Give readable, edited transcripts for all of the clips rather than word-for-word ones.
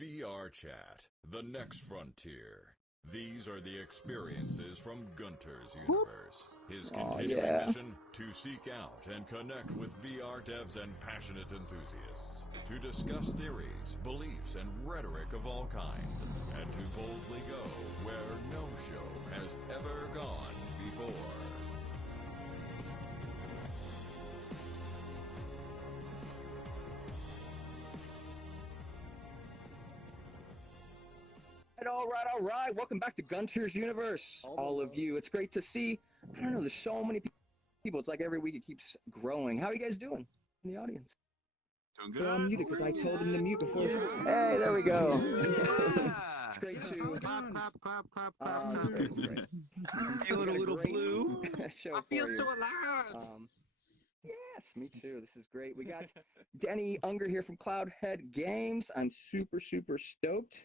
VRChat, the next frontier. These are the experiences from Gunters' universe. His continuing mission to seek out and connect with VR devs and passionate enthusiasts, to discuss theories, beliefs, and rhetoric of all kinds, and to boldly go where no show has ever gone before. All right. Welcome back to Gunters' Universe, all of you. It's great to see. I don't know, there's so many people. It's like every week it keeps growing. How are you guys doing in the audience? Doing good. They're all muted because I told them to mute before. Hey, there we go. It's great to... Clap. Great. Feeling a little blue. I feel so alive. Yes, me too. This is great. We got Denny Unger here from Cloudhead Games. I'm super stoked.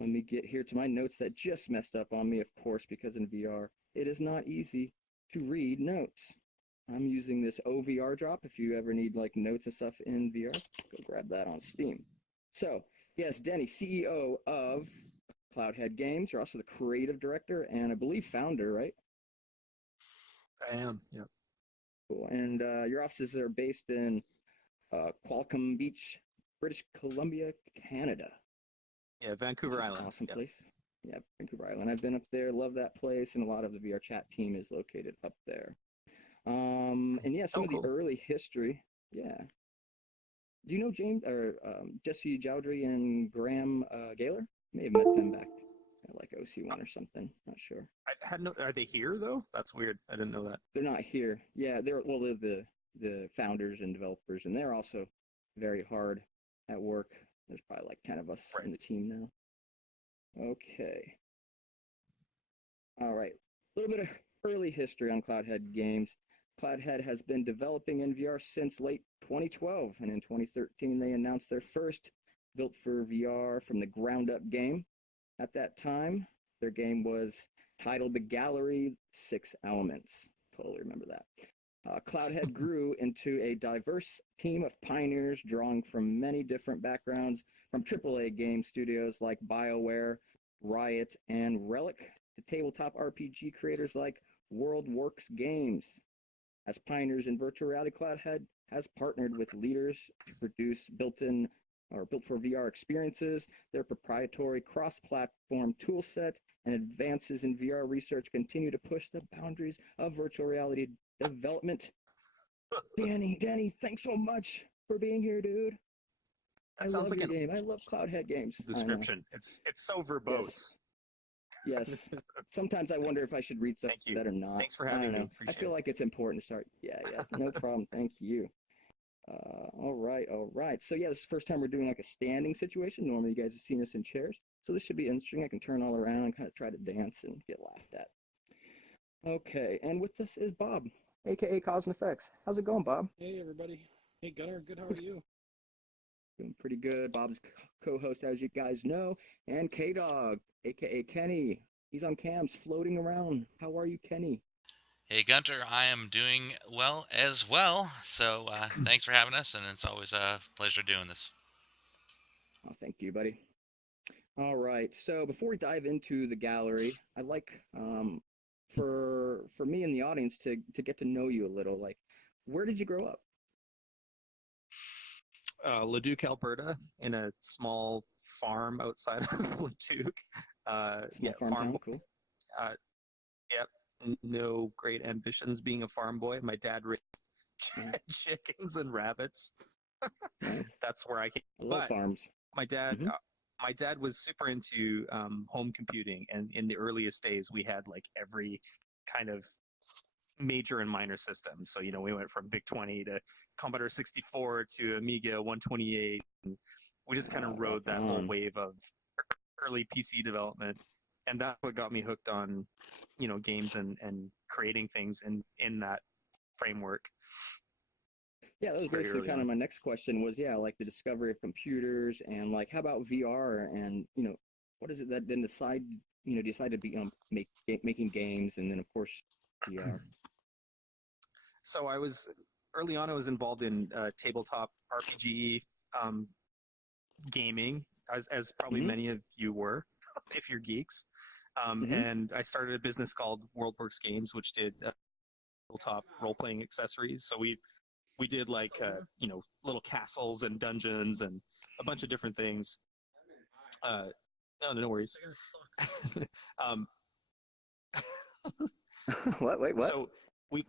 Let me get here to my notes that just messed up on me, of course, because in VR, it is not easy to read notes. I'm using this OVR drop. If you ever need like notes and stuff in VR, go grab that on Steam. So, yes, Denny, CEO of Cloudhead Games. You're also the creative director and I believe founder, right? I am, yeah. Cool. And your offices are based in Qualcomm Beach, British Columbia, Canada. Yeah, Vancouver Island. Awesome place. Yeah, Vancouver Island. I've been up there, love that place, and a lot of the VRChat team is located up there. And yeah, some of the early history. Yeah. Do you know James or Jesse Jowdry and Graham Gaylor? May have met them back at like OC1 or something. Not sure. I had no. Are they here though? That's weird. I didn't know that. They're not here. Yeah, they're the founders and developers, and they're also very hard at work. There's probably like 10 of us in the team now. Okay. All right. A little bit of early history on Cloudhead Games. Cloudhead has been developing in VR since late 2012, and in 2013 they announced their first built for VR from the ground up game. At that time, their game was titled The Gallery 6 Elements. Totally remember that. Cloudhead grew into a diverse team of pioneers drawing from many different backgrounds, from AAA game studios like BioWare, Riot, and Relic, to tabletop RPG creators like WorldWorks Games. As pioneers in virtual reality, Cloudhead has partnered with leaders to produce built-in or built for VR experiences. Their proprietary cross-platform toolset and advances in VR research continue to push the boundaries of virtual reality development. Danny, thanks so much for being here, dude. That sounds like your game. I love Cloudhead Games. Description. It's so verbose. Yes. Sometimes I wonder if I should read stuff that or not. Thanks for having me. I feel like it's important to start. Yeah. No problem. Thank you. All right. So yeah, this is the first time we're doing like a standing situation. Normally you guys have seen us in chairs. So this should be interesting. I can turn all around and kind of try to dance and get laughed at. Okay, and with us is Bob, aka Cause and Effects. How's it going, Bob? Hey everybody. Hey Gunnar, good, how are you? Doing pretty good. Bob's co-host, as you guys know, and K-Dog, aka Kenny. He's on cams floating around. How are you, Kenny? Hey Gunter, I am doing well as well. So thanks for having us, and it's always a pleasure doing this. Oh, thank you, buddy. All right, so before we dive into the gallery, I'd like for me and the audience to get to know you a little. Like, where did you grow up? Leduc, Alberta, in a small farm outside of Leduc. Farm. Cool. Yep. No great ambitions being a farm boy. My dad raised chickens and rabbits. Nice. That's where I came. I love farms. My dad was super into home computing, and in the earliest days, we had like every kind of major and minor system. So we went from VIC-20 to Commodore 64 to Amiga 128, and we just kind of rode that whole wave of early PC development. And that's what got me hooked on, games and creating things in that framework. Yeah, that was basically kind of my next question was, like the discovery of computers and like, how about VR and, what is it that then decide to be, making games and then of course VR? So early on I was involved in tabletop RPG gaming, as probably many of you were, if you're geeks. And I started a business called WorldWorks Games, which did tabletop role-playing accessories. So we did like little castles and dungeons and a bunch of different things. No worries. What? Wait, what? So we.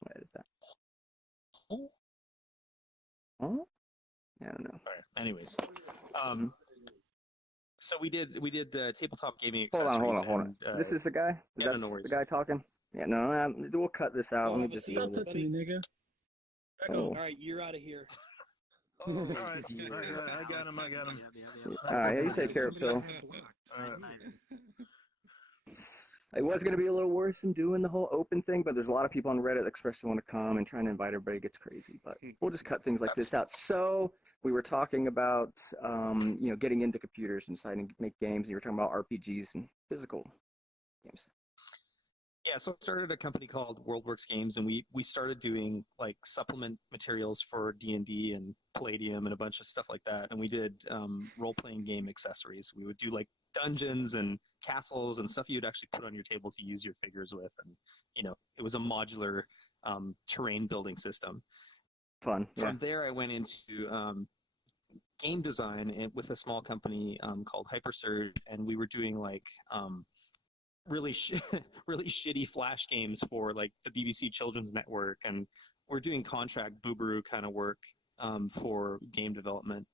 What is that? Oh? I don't know. All right. Anyways, so we did tabletop gaming Hold accessories. on. This is the guy? Yeah, no worries. The guy talking? Yeah, no, we'll cut this out. Let me just stop touching me, nigga. Oh. All right, you're out of here. All right. I got him. All right, you take care of Phil. It was going to be a little worse than doing the whole open thing, but there's a lot of people on Reddit that express they want to come, and trying to invite everybody gets crazy. But we'll just cut things like this out. So we were talking about, getting into computers and deciding to make games. And you were talking about RPGs and physical games. Yeah, so I started a company called WorldWorks Games, and we started doing like supplement materials for D&D and Palladium and a bunch of stuff like that. And we did role-playing game accessories. We would do like dungeons and castles and stuff you'd actually put on your table to use your figures with. And, it was a modular terrain building system. Fun. Yeah. From there, I went into game design with a small company called HyperSurge, and we were doing like really shitty Flash games for like the BBC Children's Network, and we're doing contract boobaroo kind of work for game development.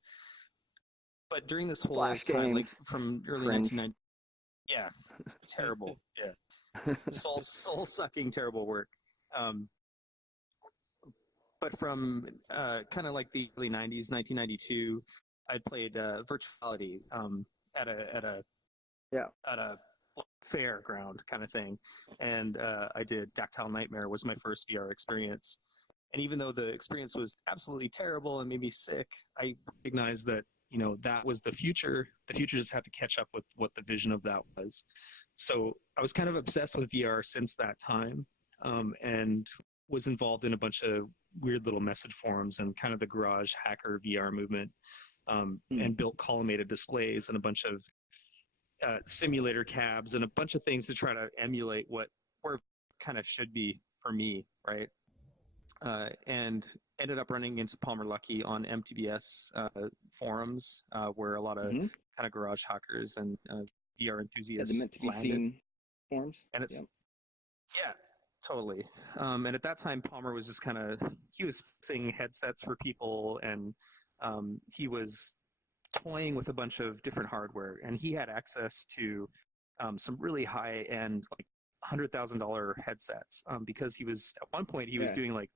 But during this whole Flash time, games. like from early 1990, yeah, it's terrible. Yeah, soul sucking, terrible work. But from kind of like the early 90s, 1992, I played virtuality at a fairground kind of thing, and I did Dactyl Nightmare was my first VR experience. And even though the experience was absolutely terrible and made me sick, I recognized that that was the future. The future just had to catch up with what the vision of that was. So I was kind of obsessed with VR since that time, and was involved in a bunch of weird little message forums and kind of the garage hacker VR movement, and built collimated displays and a bunch of simulator cabs and a bunch of things to try to emulate where kind of should be for me, right? And ended up running into Palmer Luckey on MTBS forums, where a lot of kind of garage hackers and VR enthusiasts the meant to be landed. seen forums. And it's yeah, totally. And at that time, Palmer was just he was fixing headsets for people, and he was toying with a bunch of different hardware, and he had access to some really high-end, like $100,000 headsets, because he was at one point he was doing like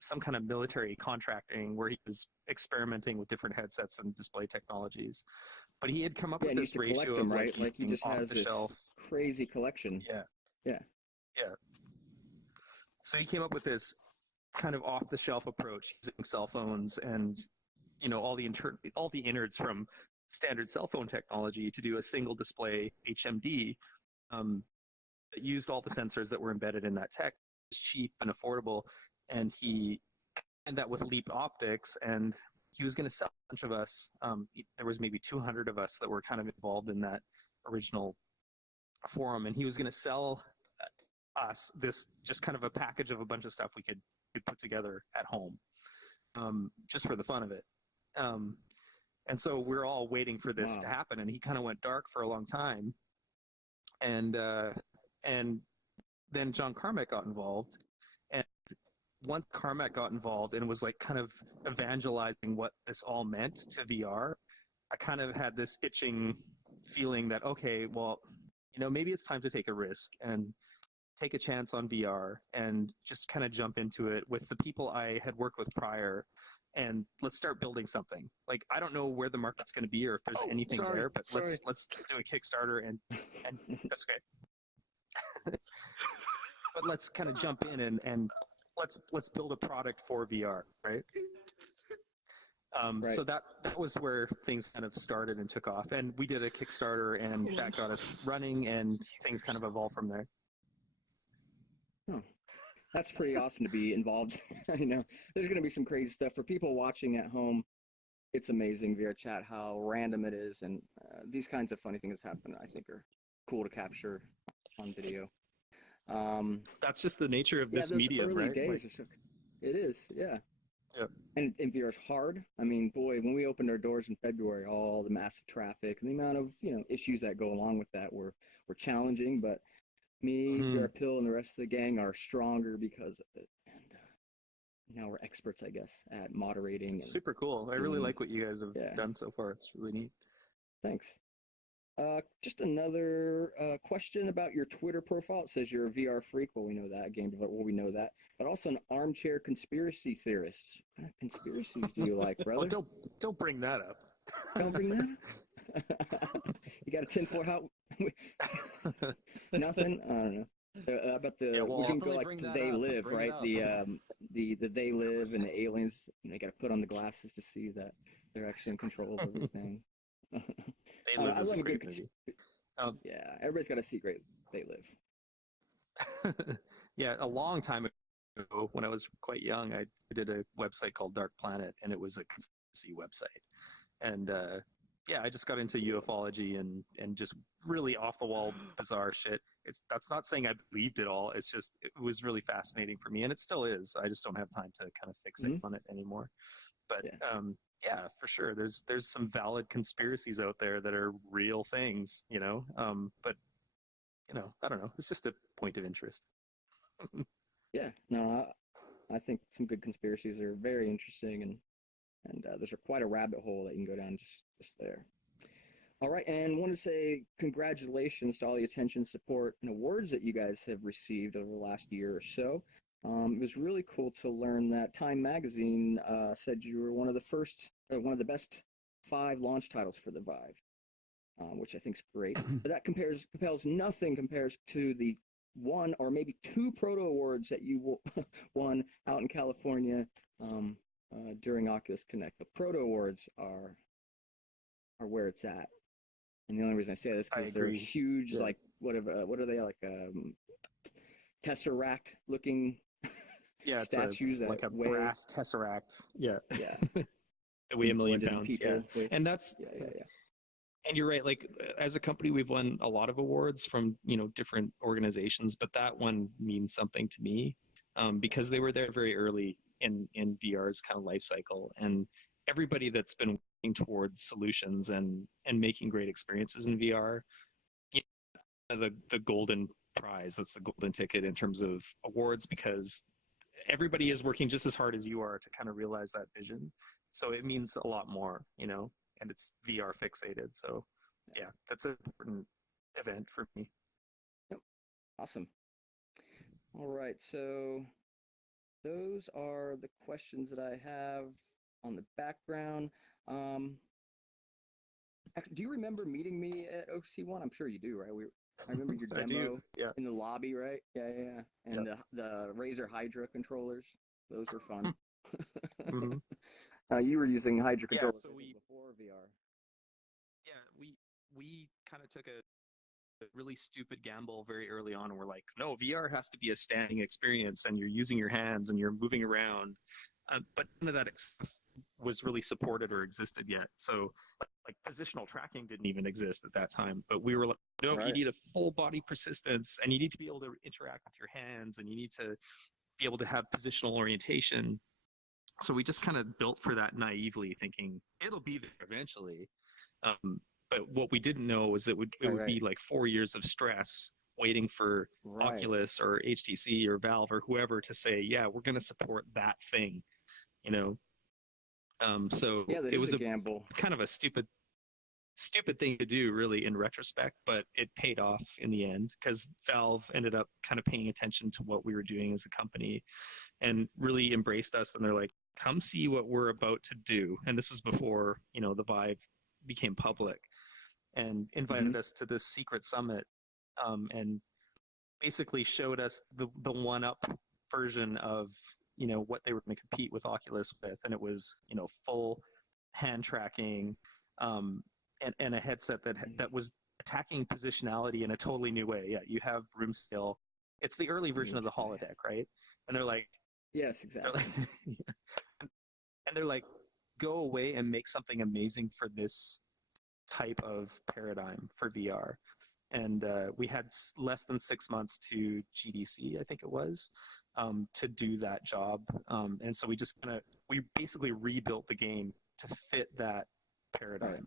some kind of military contracting where he was experimenting with different headsets and display technologies. But he had come up with this ratio of right? Like he just has this shelf crazy collection. Yeah. So he came up with this kind of off-the-shelf approach using cell phones and all the innards from standard cell phone technology to do a single display HMD that used all the sensors that were embedded in that tech. It was cheap and affordable, and he combined that with Leap Optics, and he was going to sell a bunch of us. There was maybe 200 of us that were kind of involved in that original forum, and he was going to sell us this just kind of a package of a bunch of stuff we could put together at home, just for the fun of it. And so we're all waiting for this to happen, and he kind of went dark for a long time. And then John Carmack got involved, and once Carmack got involved and was like kind of evangelizing what this all meant to VR, I kind of had this itching feeling that, okay, well, maybe it's time to take a risk and take a chance on VR and just kind of jump into it with the people I had worked with prior, and let's start building something. Like, I don't know where the market's going to be or if there's anything there, but let's do a Kickstarter and that's great. But let's kind of jump in and let's build a product for VR, right? So that was where things kind of started and took off, and we did a Kickstarter, and that got us running, and things kind of evolved from there. That's pretty awesome to be involved. I know there's going to be some crazy stuff for people watching at home. it's amazing VRChat how random it is, and these kinds of funny things happen. I think are cool to capture on video. That's just the nature of this those medium, early right? days are so, it is, yeah. Yeah. And VR is hard. I mean, boy, when we opened our doors in February, all the massive traffic and the amount of issues that go along with that were challenging. But me, VR Pill, and the rest of the gang are stronger because of it. And now we're experts, I guess, at moderating. It's super cool. I really like what you guys have Yeah. done so far. It's really neat. Thanks. Just another question about your Twitter profile. It says you're a VR freak. Well, we know that. Game developer. Well, we know that. But also an armchair conspiracy theorist. What kind of conspiracies do you like, brother? Oh, don't bring that up. Don't bring that up? You got a tinfoil hat? Nothing? I don't know. About the we're gonna go like the They Live, right? The They Live and the aliens. You got to put on the glasses to see that they're actually in control of everything. They Live is a great movie. Yeah, everybody's got to see great They Live. Yeah, a long time ago, when I was quite young, I did a website called Dark Planet, and it was a conspiracy website. And yeah, I just got into ufology and just really off the wall bizarre shit. That's not saying I believed it all. It's just it was really fascinating for me, and it still is. I just don't have time to kind of fixate on it anymore. But yeah, for sure. There's some valid conspiracies out there that are real things, but I don't know. It's just a point of interest. Yeah, no, I think some good conspiracies are very interesting, and there's quite a rabbit hole that you can go down just there. All right, and want to say congratulations to all the attention, support, and awards that you guys have received over the last year or so. It was really cool to learn that Time Magazine said you were one of the best 5 launch titles for the Vive, which I think is great. But that nothing compares to the 1 or maybe 2 proto awards that you won out in California during Oculus Connect. The proto awards are where it's at, and the only reason I say this is because they're huge. Yeah. Like what are they like? Tesseract looking. Yeah, statues like a brass tesseract. Yeah. That weigh 1 million pounds. Yeah, and that's And you're right. Like as a company, we've won a lot of awards from different organizations, but that one means something to me because they were there very early in VR's kind of life cycle, and everybody that's been working towards solutions and making great experiences in VR, the golden prize. That's the golden ticket in terms of awards because everybody is working just as hard as you are to kind of realize that vision. So it means a lot more, and it's VR fixated. So yeah, that's an important event for me. Yep. Awesome. All right. So those are the questions that I have on the background. Actually, do you remember meeting me at OC1? I'm sure you do, right? I remember your demo in the lobby, right? Yeah. And the Razer Hydra controllers. Those were fun. You were using Hydra controllers before VR. Yeah, we kind of took a really stupid gamble very early on, and we're like, no, VR has to be a standing experience, and you're using your hands and you're moving around. But none of that was really supported or existed yet. So like positional tracking didn't even exist at that time. But we were like, no, you need a full body persistence, and you need to be able to interact with your hands, and you need to be able to have positional orientation. So we just kind of built for that naively, thinking it'll be there eventually. But what we didn't know was it would be like 4 years of stress waiting for Oculus or HTC or Valve or whoever to say, yeah, we're going to support that thing, So it was a gamble, kind of a stupid thing to do, really, in retrospect, but it paid off in the end because Valve ended up kind of paying attention to what we were doing as a company and really embraced us. And they're like, come see what we're about to do. And this is before, the Vive became public, and invited us to this secret summit and basically showed us the one-up version of, what they were going to compete with Oculus with. And it was, full hand tracking and a headset that was attacking positionality in a totally new way. Yeah, you have room scale. It's the early version of the holodeck, right? And they're like, yes, exactly. And they're like, go away and make something amazing for this type of paradigm for VR. And we had less than 6 months to GDC, I think it was, to do that job. And so we basically rebuilt the game to fit that paradigm.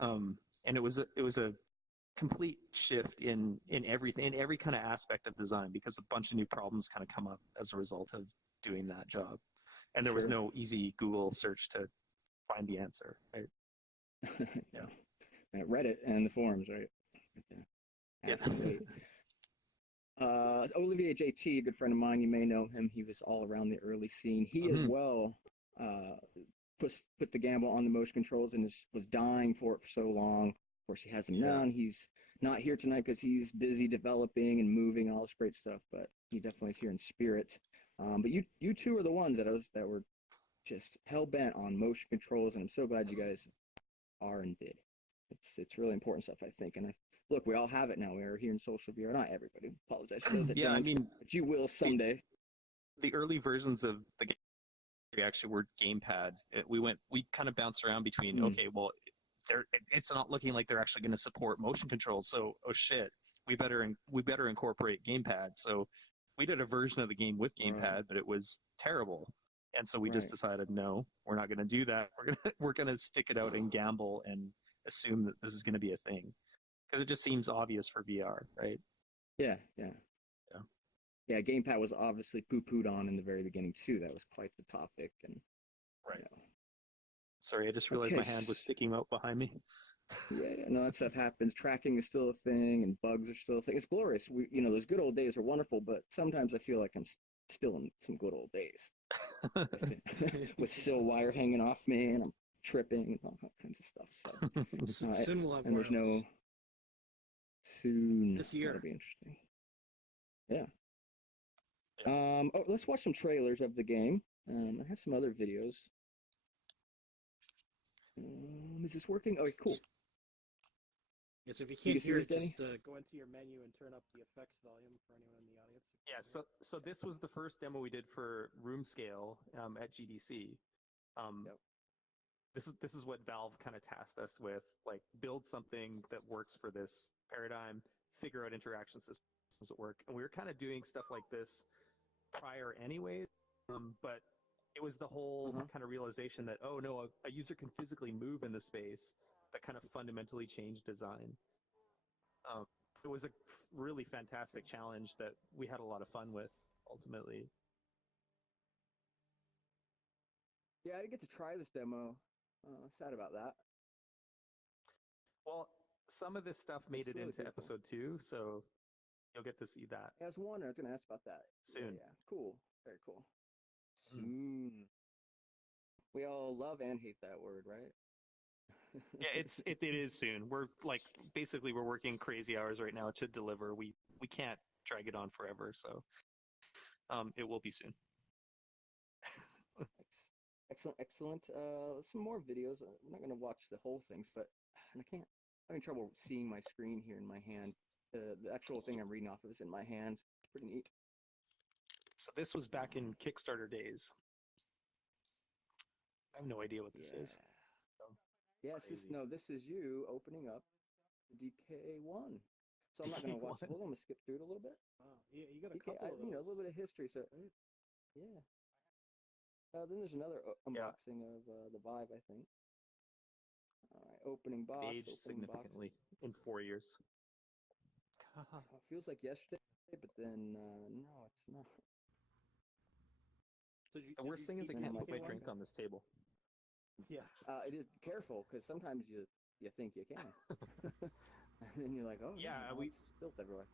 And it was a complete shift in everything, in every kind of aspect of design, because a bunch of new problems kind of come up as a result of doing that job. And there was no easy Google search to find the answer, right? Yeah. Reddit and the forums, right? Absolutely. Olivier JT, a good friend of mine, you may know him. He was all around the early scene. He as well put the gamble on the motion controls and was dying for it for so long. Of course, he has them now, and he's not here tonight because he's busy developing and moving all this great stuff. But he definitely is here in spirit. But you two are the ones that were just hell bent on motion controls, and I'm so glad you guys are and did. It's really important stuff, I think. And look, we all have it now. We're here in social VR. Not everybody. Apologize for those that don't. I mean, but you will someday. The early versions of the game actually were gamepad. We kind of bounced around between okay, well, it's not looking like they're actually going to support motion controls. So, oh shit, we better incorporate gamepad. So, we did a version of the game with gamepad, but it was terrible. And so we just decided, no, we're not going to do that. We're gonna stick it out and gamble and assume that this is going to be a thing, because it just seems obvious for VR, right? Yeah. Gamepad was obviously poo-pooed on in the very beginning too. That was quite the topic, and Sorry, I just realized my hand was sticking out behind me. No, that stuff happens. Tracking is still a thing, and bugs are still a thing. It's glorious. Those good old days are wonderful, but sometimes I feel like I'm still in some good old days with sill wire hanging off me, and I'm tripping and all kinds of stuff. So soon we'll have and there's no soon. This year. That'll be interesting. Yeah. Let's watch some trailers of the game. I have some other videos. Is this working? Oh, cool. Yeah, so if you can't hear it, Denny? just go into your menu and turn up the effects volume for anyone in the audience. Yeah, so this was the first demo we did for room scale at GDC. This is what Valve kind of tasked us with, like build something that works for this paradigm, figure out interaction systems that work. And we were kind of doing stuff like this prior anyways, but it was the whole kind of realization that, oh no, a user can physically move in the space that kind of fundamentally changed design. It was a really fantastic challenge that we had a lot of fun with, ultimately. Yeah, I didn't get to try this demo. Sad about that. Well, some of this stuff made it into episode 2, so you'll get to see that. Yeah, I was wondering. I was going to ask about that. Soon. Yeah, cool. Very cool. Soon. We all love and hate that word, right? Yeah, it is soon. We're basically working crazy hours right now to deliver. We can't drag it on forever, so it will be soon. Excellent. Some more videos. I'm not going to watch the whole things, but I'm having trouble seeing my screen here in my hand. The actual thing I'm reading off of is in my hand. It's pretty neat. So this was back in Kickstarter days. I have no idea what this is. Yes, this is you opening up DK1. So I'm not going to watch. Hold on, I'm going to skip through it a little bit. Wow. Yeah, you got a couple of those. A little bit of history. So, yeah. Then there's another unboxing of the Vive, I think. All right, opening box. Aged significantly in 4 years. It feels like yesterday, but then no, it's not. So the worst thing is I can't put my drink on this table. Yeah. It is careful, because sometimes you think you can, and then you're like, oh yeah, we spilled everywhere.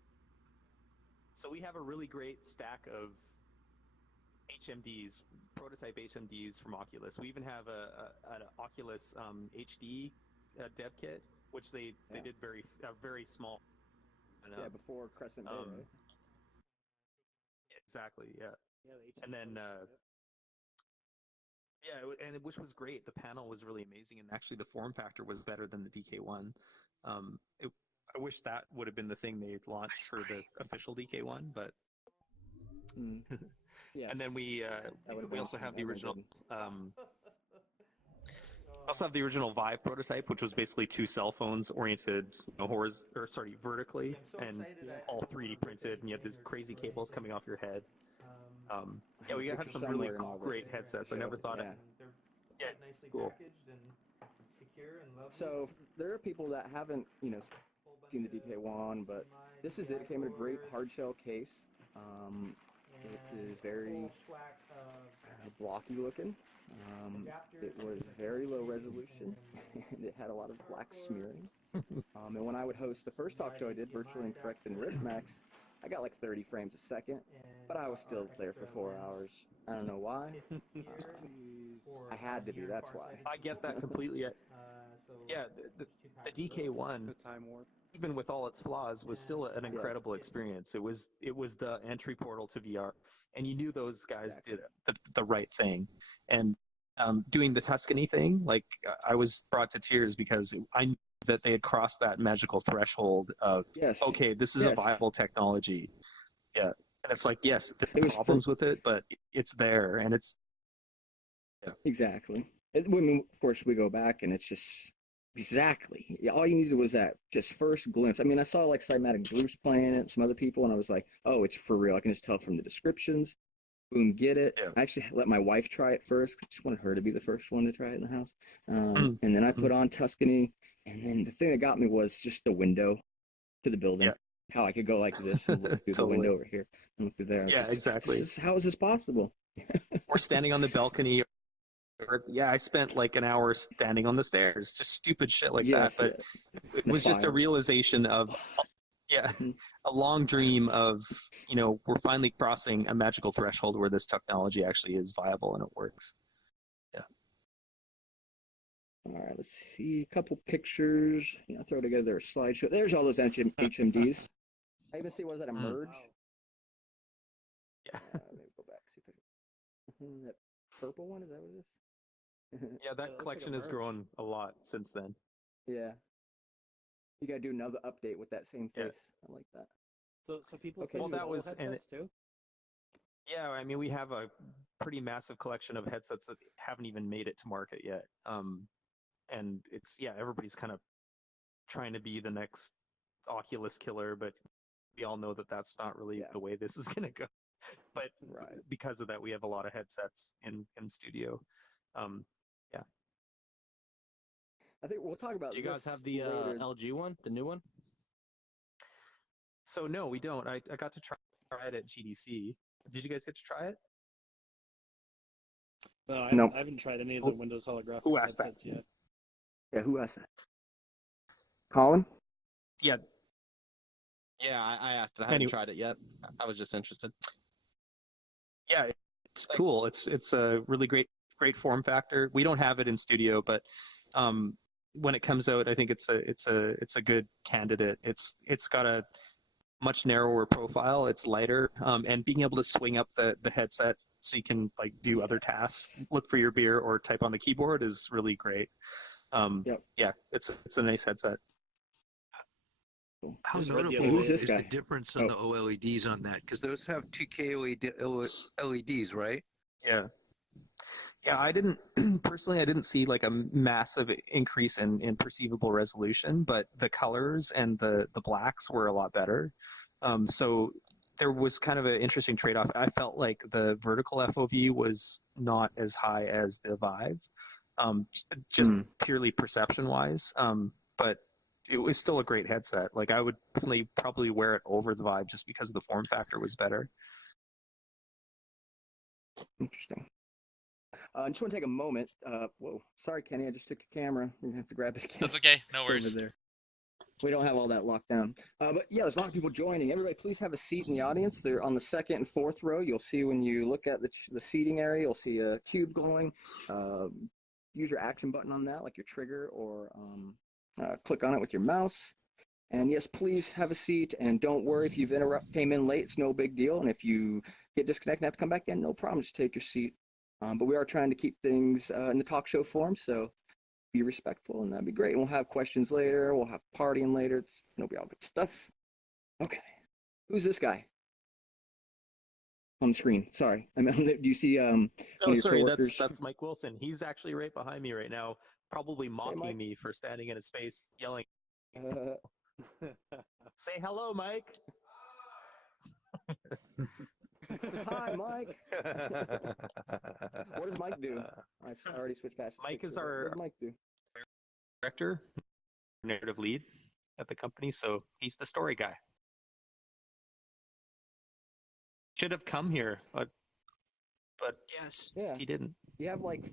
So we have a really great stack of HMDs, prototype HMDs from Oculus. We even have an Oculus HD dev kit, which they did very small. Before Crescent Bay, right? Exactly, yeah. And then, which was great. The panel was really amazing, and actually the form factor was better than the DK1. I wish that would have been the thing they launched for the official DK1, but... Yes. And then we also have the original I also have the original Vive prototype, which was basically 2 cell phones oriented, vertically, and all 3D printed, and you have these crazy cables coming off your head. Yeah, we had some really great headsets. I never thought it. Yeah, cool. So there are people that haven't, seen the DK1, but this is it. It came in a great hard shell case. It is very blocky looking. It was very low resolution, and it had a lot of black smearing. And when I would host the first talk show I did, Virtually Incorrect and Riftmax, I got like 30 frames a second, but I was still there for 4 hours. I don't know why. I had to be, that's why. I get that completely. Yeah, the DK1, even with all its flaws, was still an incredible experience. It was the entry portal to VR, and you knew those guys did the right thing. And doing the Tuscany thing, like I was brought to tears because I knew that they had crossed that magical threshold of okay, this is a viable technology. Yeah, and it's like yes, there's problems with it, but it's there, and it's exactly. I mean, of course, we go back, and it's just. Exactly. All you needed was that just first glimpse. I mean, I saw like Cymatic Bruce playing it, some other people, and I was like, oh, it's for real. I can just tell from the descriptions. Boom, get it. Yeah. I actually let my wife try it first because I just wanted her to be the first one to try it in the house. And then I put on Tuscany, and then the thing that got me was just the window to the building. Yeah. How I could go like this and look through the window over here and look through there. Yeah, exactly. How is this possible? We're standing on the balcony. Yeah, I spent like an hour standing on the stairs, just stupid shit like that. But it was just a realization of, a long dream of, we're finally crossing a magical threshold where this technology actually is viable and it works. Yeah. All right, let's see a couple pictures. Throw together a slideshow. There's all those HMDs. I even see, was that a merge? Yeah. Maybe go back. See if that purple one, is that what it is? Yeah, that collection has grown a lot since then. Yeah. You gotta do another update with that same face. I like that. So people well, that was too? Yeah, I mean, we have a pretty massive collection of headsets that haven't even made it to market yet. And it's, everybody's kind of trying to be the next Oculus killer, but we all know that that's not really the way this is going to go. But because of that, we have a lot of headsets in studio. I think we'll talk about. Do you guys have the LG one, the new one? So no, we don't. I got to try it at GDC. Did you guys get to try it? No, I haven't tried any of the Windows holographic Who asked that? Yet. Yeah, who asked that? Colin? Yeah. Yeah, I asked. I haven't tried it yet. I was just interested. Yeah, it's cool. It's a really great form factor. We don't have it in studio, but when it comes out, I think it's a good candidate. It's got a much narrower profile. It's lighter, and being able to swing up the headset so you can like do other tasks, look for your beer, or type on the keyboard is really great. Yeah, it's a nice headset. How notable is the difference on the OLEDs on that? Because those have 2K LEDs, right? Yeah. Yeah, I didn't see like a massive increase in perceivable resolution, but the colors and the blacks were a lot better. So there was kind of an interesting trade-off. I felt like the vertical FOV was not as high as the Vive, just purely perception-wise. But it was still a great headset. Like I would definitely probably wear it over the Vive just because the form factor was better. Interesting. I just want to take a moment. Whoa, sorry, Kenny. I just took your camera. You're gonna have to grab it again. That's okay. No worries. Over there. We don't have all that locked down. But yeah, there's a lot of people joining. Everybody, please have a seat in the audience. They're on the second and fourth row. You'll see when you look at the seating area, you'll see a cube glowing. Use your action button on that, like your trigger, or click on it with your mouse. And yes, please have a seat. And don't worry if you've came in late. It's no big deal. And if you get disconnected and have to come back in, no problem. Just take your seat. But we are trying to keep things in the talk show form, so be respectful, and that'd be great. And we'll have questions later. We'll have partying later. It'll be all good stuff. Okay. Who's this guy? On the screen. Sorry. I mean, do you see? Oh, sorry. That's Mike Wilson. He's actually right behind me right now. probably mocking Mike. me for standing in a space yelling, "Say hello, Mike." Hi, Mike. What does Mike do? I already switched past. Mike is What our does Mike do? director, narrative lead at the company, so he's the story guy. Should have come here, but Yes. Yeah. he didn't. You have like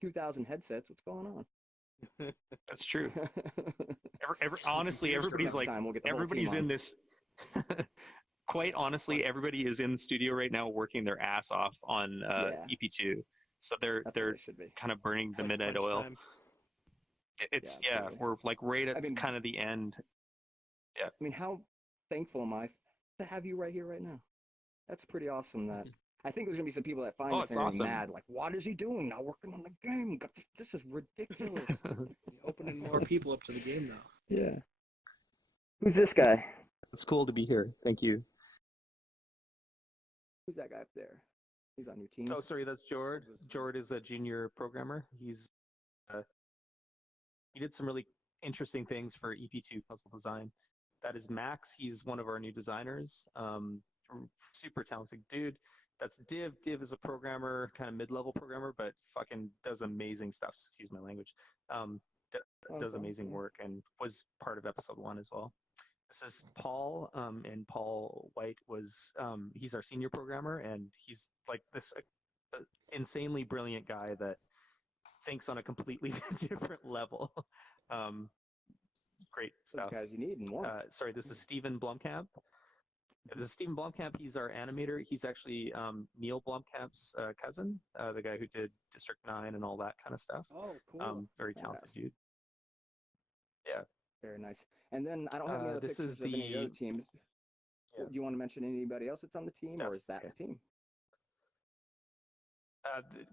2,000 headsets. What's going on? That's true. Honestly, everybody's Next like, time we'll get the whole everybody's team in on. this. Quite honestly, everybody is in the studio right now working their ass off on EP2. So they're should be. kind of burning the Like midnight crunch oil. time. It's Yeah, absolutely. we're like right at I mean- kind of the end. I mean, how thankful am I to have you right here, right now? That's pretty awesome. That I think there's gonna be some people that find Oh, this it's and are awesome. mad. Like, what is he doing? Not working on the game. This is ridiculous. You're opening more people up to the game now. Yeah. Who's this guy? It's cool to be here. Thank you. Who's that guy up there? He's on your team. Oh, sorry, that's Jord. Jord is a junior programmer. He did some really interesting things for EP2 puzzle design. That is Max. He's one of our new designers. Super talented dude. That's Div. Div is a programmer, kind of mid-level programmer, but fucking does amazing stuff. Excuse my language. Does amazing work and was part of episode 1 as well. This is Paul, and Paul White was, he's our senior programmer, and he's like this insanely brilliant guy that thinks on a completely different level. Great stuff. Those guys you need and want. Sorry, this is Steven Blomkamp. This is Steven Blomkamp. He's our animator. He's actually Neil Blomkamp's cousin, the guy who did District 9 and all that kind of stuff. Oh, cool. Very talented dude. Yeah. Very nice. And then I don't have any other this pictures is of any the- other teams. Yeah. Do you want to mention anybody else that's on the team, or is that the team?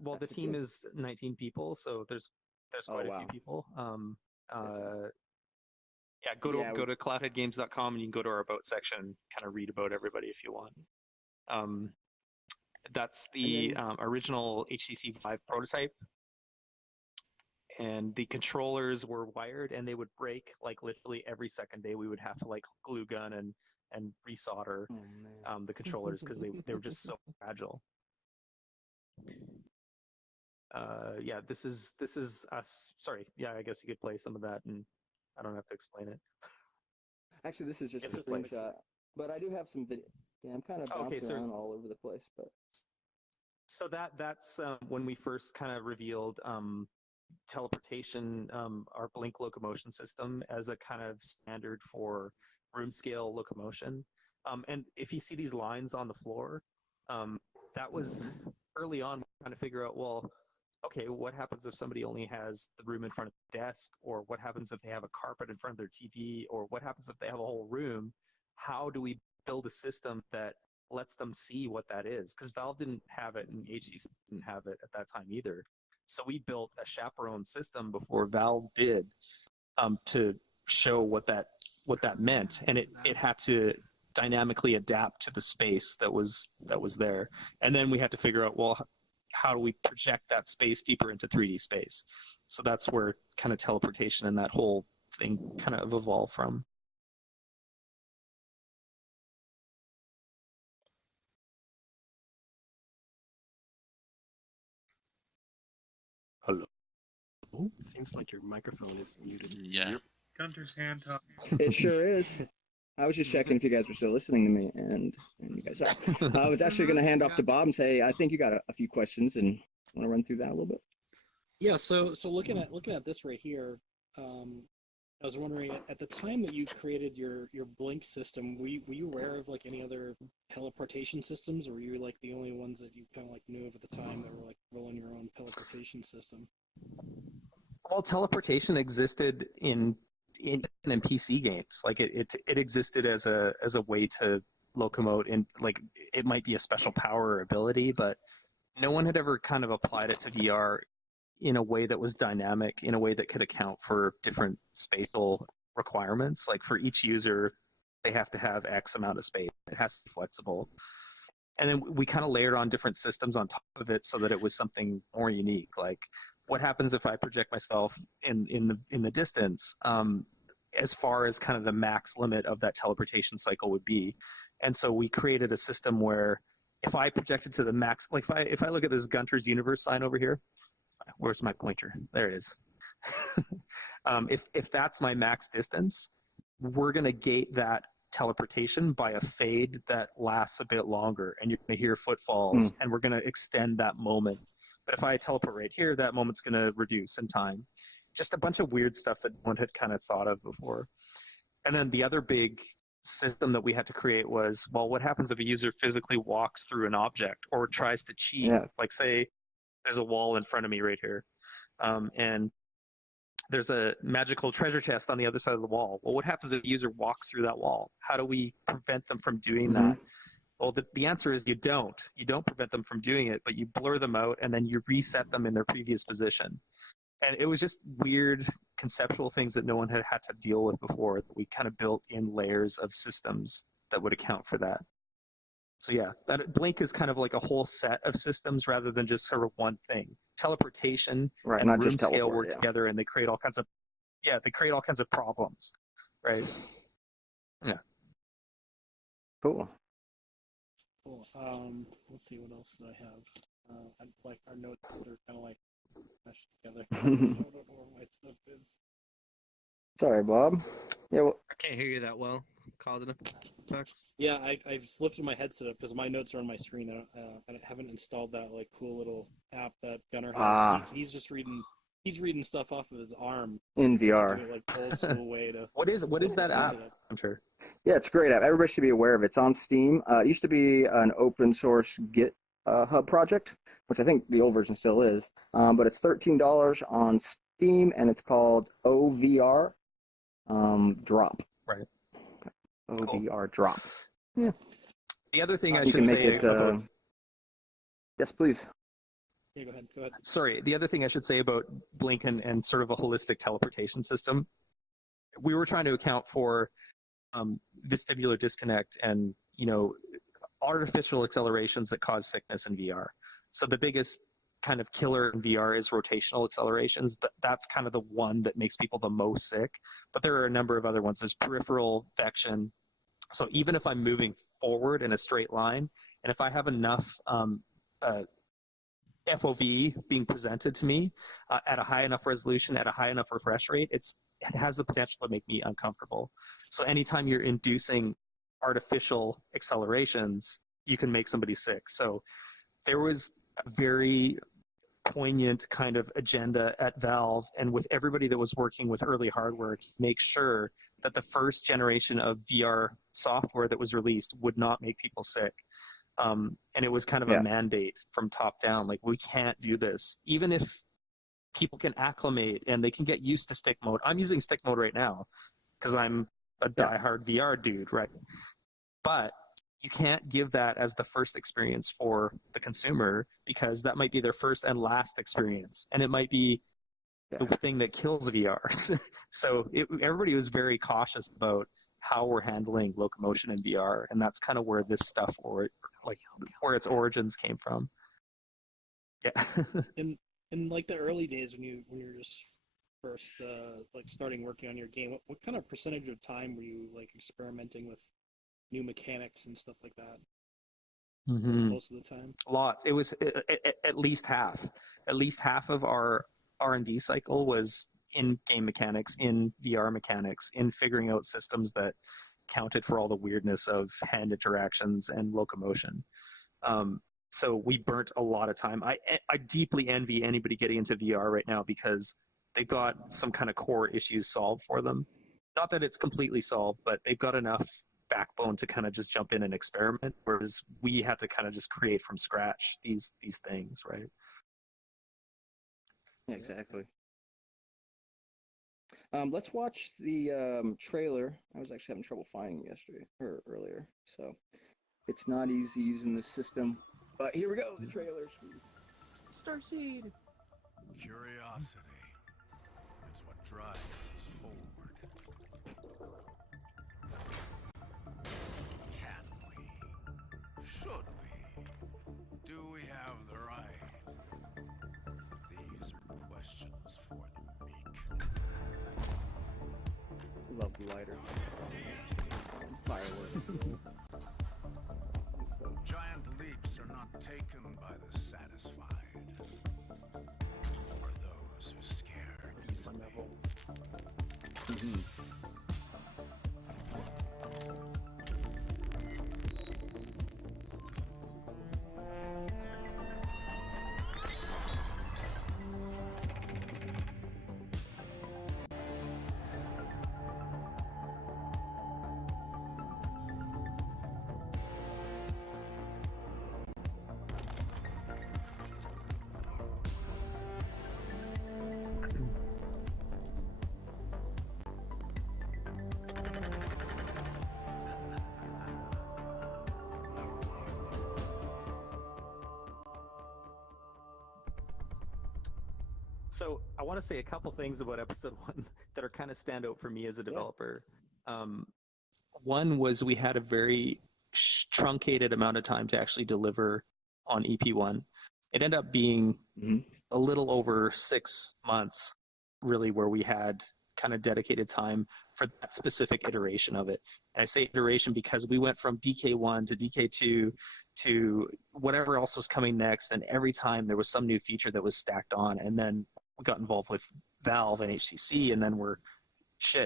Well, the That's the team team. is 19 people, so there's quite a few people. Yeah, go to cloudheadgames.com and you can go to our about section, kind of read about everybody if you want. That's the original HTC Vive prototype. And the controllers were wired and they would break like literally every second day. We would have to like glue gun and resolder the controllers because they were just so fragile. Yeah, this is us. Sorry, yeah, I guess you could play some of that and I don't have to explain it. Actually, this is just It's a a place. screenshot, but I do have some video. Yeah, I'm kind of bouncing around all over the place, but So that's when we first kind of revealed teleportation, our blink locomotion system as a kind of standard for room scale locomotion. And if you see these lines on the floor, that was early on trying to figure out, well, okay, what happens if somebody only has the room in front of the desk, or what happens if they have a carpet in front of their TV, or what happens if they have a whole room? How do we build a system that lets them see what that is? Because Valve didn't have it and HTC didn't have it at that time either. So we built a chaperone system before Valve did, to show what that meant, and it had to dynamically adapt to the space that was there. And then we had to figure out, well, how do we project that space deeper into 3D space? So that's where kind of teleportation and that whole thing kind of evolved from. Hello. Seems like your microphone is muted. Yeah. Gunters hand talk. it sure is. I was just checking if you guys were still listening to me, and you guys are. I was actually going to hand off to Bob and say, I think you got a few questions, and want to run through that a little bit. Yeah. So looking at this right here, I was wondering at the time that you created your blink system, were you aware of like any other teleportation systems, or were you like the only ones that you kind of like knew of at the time that were like rolling your own teleportation system? Well, teleportation existed in PC games. Like it existed as a way to locomote, and like it might be a special power or ability, but no one had ever kind of applied it to VR in a way that was dynamic, in a way that could account for different spatial requirements. Like for each user, they have to have X amount of space. It has to be flexible. And then we kind of layered on different systems on top of it so that it was something more unique. Like what happens if I project myself in the distance, as far as kind of the max limit of that teleportation cycle would be. And so we created a system where if I projected to the max, like if I look at this Gunters universe sign over here, where's my pointer? There it is. If that's my max distance, we're going to gate that teleportation by a fade that lasts a bit longer, and you're going to hear footfalls, and we're going to extend that moment. But if I teleport right here, that moment's going to reduce in time. Just a bunch of weird stuff that one had kind of thought of before. And then the other big system that we had to create was, well, what happens if a user physically walks through an object or tries to cheat? Yeah. Like, say there's a wall in front of me right here, and there's a magical treasure chest on the other side of the wall. Well, what happens if a user walks through that wall? How do we prevent them from doing that? Well, the answer is you don't. You don't prevent them from doing it, but you blur them out, and then you reset them in their previous position. And it was just weird conceptual things that no one had had to deal with before, that we kind of built in layers of systems that would account for that. So yeah, that Blink is kind of like a whole set of systems rather than just sort of one thing. Teleportation and room scale work together, and they create all kinds of problems, right? Yeah. Cool. Let's see what else do I have. Like our notes are kind of like meshed together. So I don't know where my stuff is. Sorry, Bob. Yeah, well, I can't hear you that well. Causing effects. Yeah, I've lifted my headset up because my notes are on my screen. I haven't installed that like cool little app that Gunner has. He's just reading. He's reading stuff off of his arm in VR. It, like old school way to. What is that app? I'm sure. Yeah, it's a great app. Everybody should be aware of it. It's on Steam. It used to be an open source Git hub project, which I think the old version still is. But it's $13 on Steam, and it's called OVR Drop. Right. OVR Drop. Yeah. The other thing I should say about... Yes, please. Yeah, go ahead. Sorry, the other thing I should say about Blink and sort of a holistic teleportation system, we were trying to account for vestibular disconnect and, artificial accelerations that cause sickness in VR. So the biggest kind of killer in VR is rotational accelerations. That's kind of the one that makes people the most sick. But there are a number of other ones. There's peripheral vection. So even if I'm moving forward in a straight line, and if I have enough FOV being presented to me at a high enough resolution, at a high enough refresh rate, it has the potential to make me uncomfortable. So anytime you're inducing artificial accelerations, you can make somebody sick. So there was a very poignant kind of agenda at Valve and with everybody that was working with early hardware to make sure that the first generation of VR software that was released would not make people sick. And it was kind of a mandate from top down, like, we can't do this. Even if people can acclimate and they can get used to stick mode. I'm using stick mode right now because I'm a diehard VR dude, right? But you can't give that as the first experience for the consumer because that might be their first and last experience. And it might be the thing that kills VR. So everybody was very cautious about how we're handling locomotion in VR. And that's kind of where this stuff, where its origins came from. Yeah. in like the early days when you were just first like starting working on your game, what kind of percentage of time were you like experimenting with new mechanics and stuff like that? Most of the time? Lots. It was at least half. At least half of our R&D cycle was in game mechanics, in VR mechanics, in figuring out systems that counted for all the weirdness of hand interactions and locomotion. So we burnt a lot of time. I deeply envy anybody getting into VR right now because they've got some kind of core issues solved for them. Not that it's completely solved, but they've got enough backbone to kind of just jump in and experiment, whereas we had to kind of just create from scratch these things, right? Yeah, exactly. Let's watch the trailer. I was actually having trouble finding it yesterday or earlier, so it's not easy using this system. But here we go, the trailers. Starseed. Curiosity. It's what drives us forward. Can we? Should we? Do we have the right? These are questions love the lighter. Fireworks. Giant leaps are not taken by the satisfied, or those who scared easily. So I want to say a couple things about episode 1 that are kind of stand out for me as a developer. One was we had a very truncated amount of time to actually deliver on EP1. It ended up being a little over 6 months, really, where we had kind of dedicated time for that specific iteration of it. And I say iteration because we went from DK1 to DK2 to whatever else was coming next, and every time there was some new feature that was stacked on, and then we got involved with Valve and HTC, and then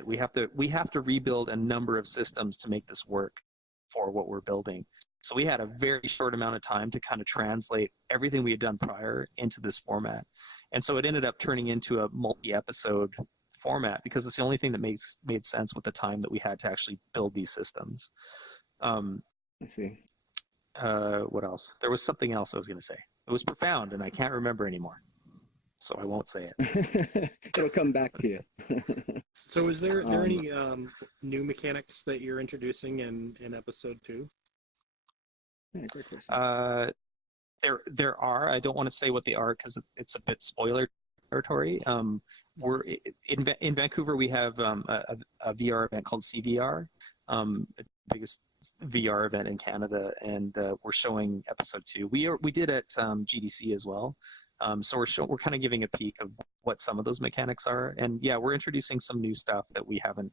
we have to rebuild a number of systems to make this work for what we're building. So we had a very short amount of time to kind of translate everything we had done prior into this format. And so it ended up turning into a multi-episode format because it's the only thing that made sense with the time that we had to actually build these systems. I see. What else? There was something else I was going to say. It was profound, and I can't remember anymore. So I won't say it. It'll come back to you. So is there any new mechanics that you're introducing in episode 2? Yeah, great question. There are. I don't want to say what they are because it's a bit spoiler territory. We're in Vancouver. We have a VR event called CVR, the biggest VR event in Canada, and we're showing episode 2. We did at GDC as well. So we're kind of giving a peek of what some of those mechanics are, and yeah, we're introducing some new stuff that we haven't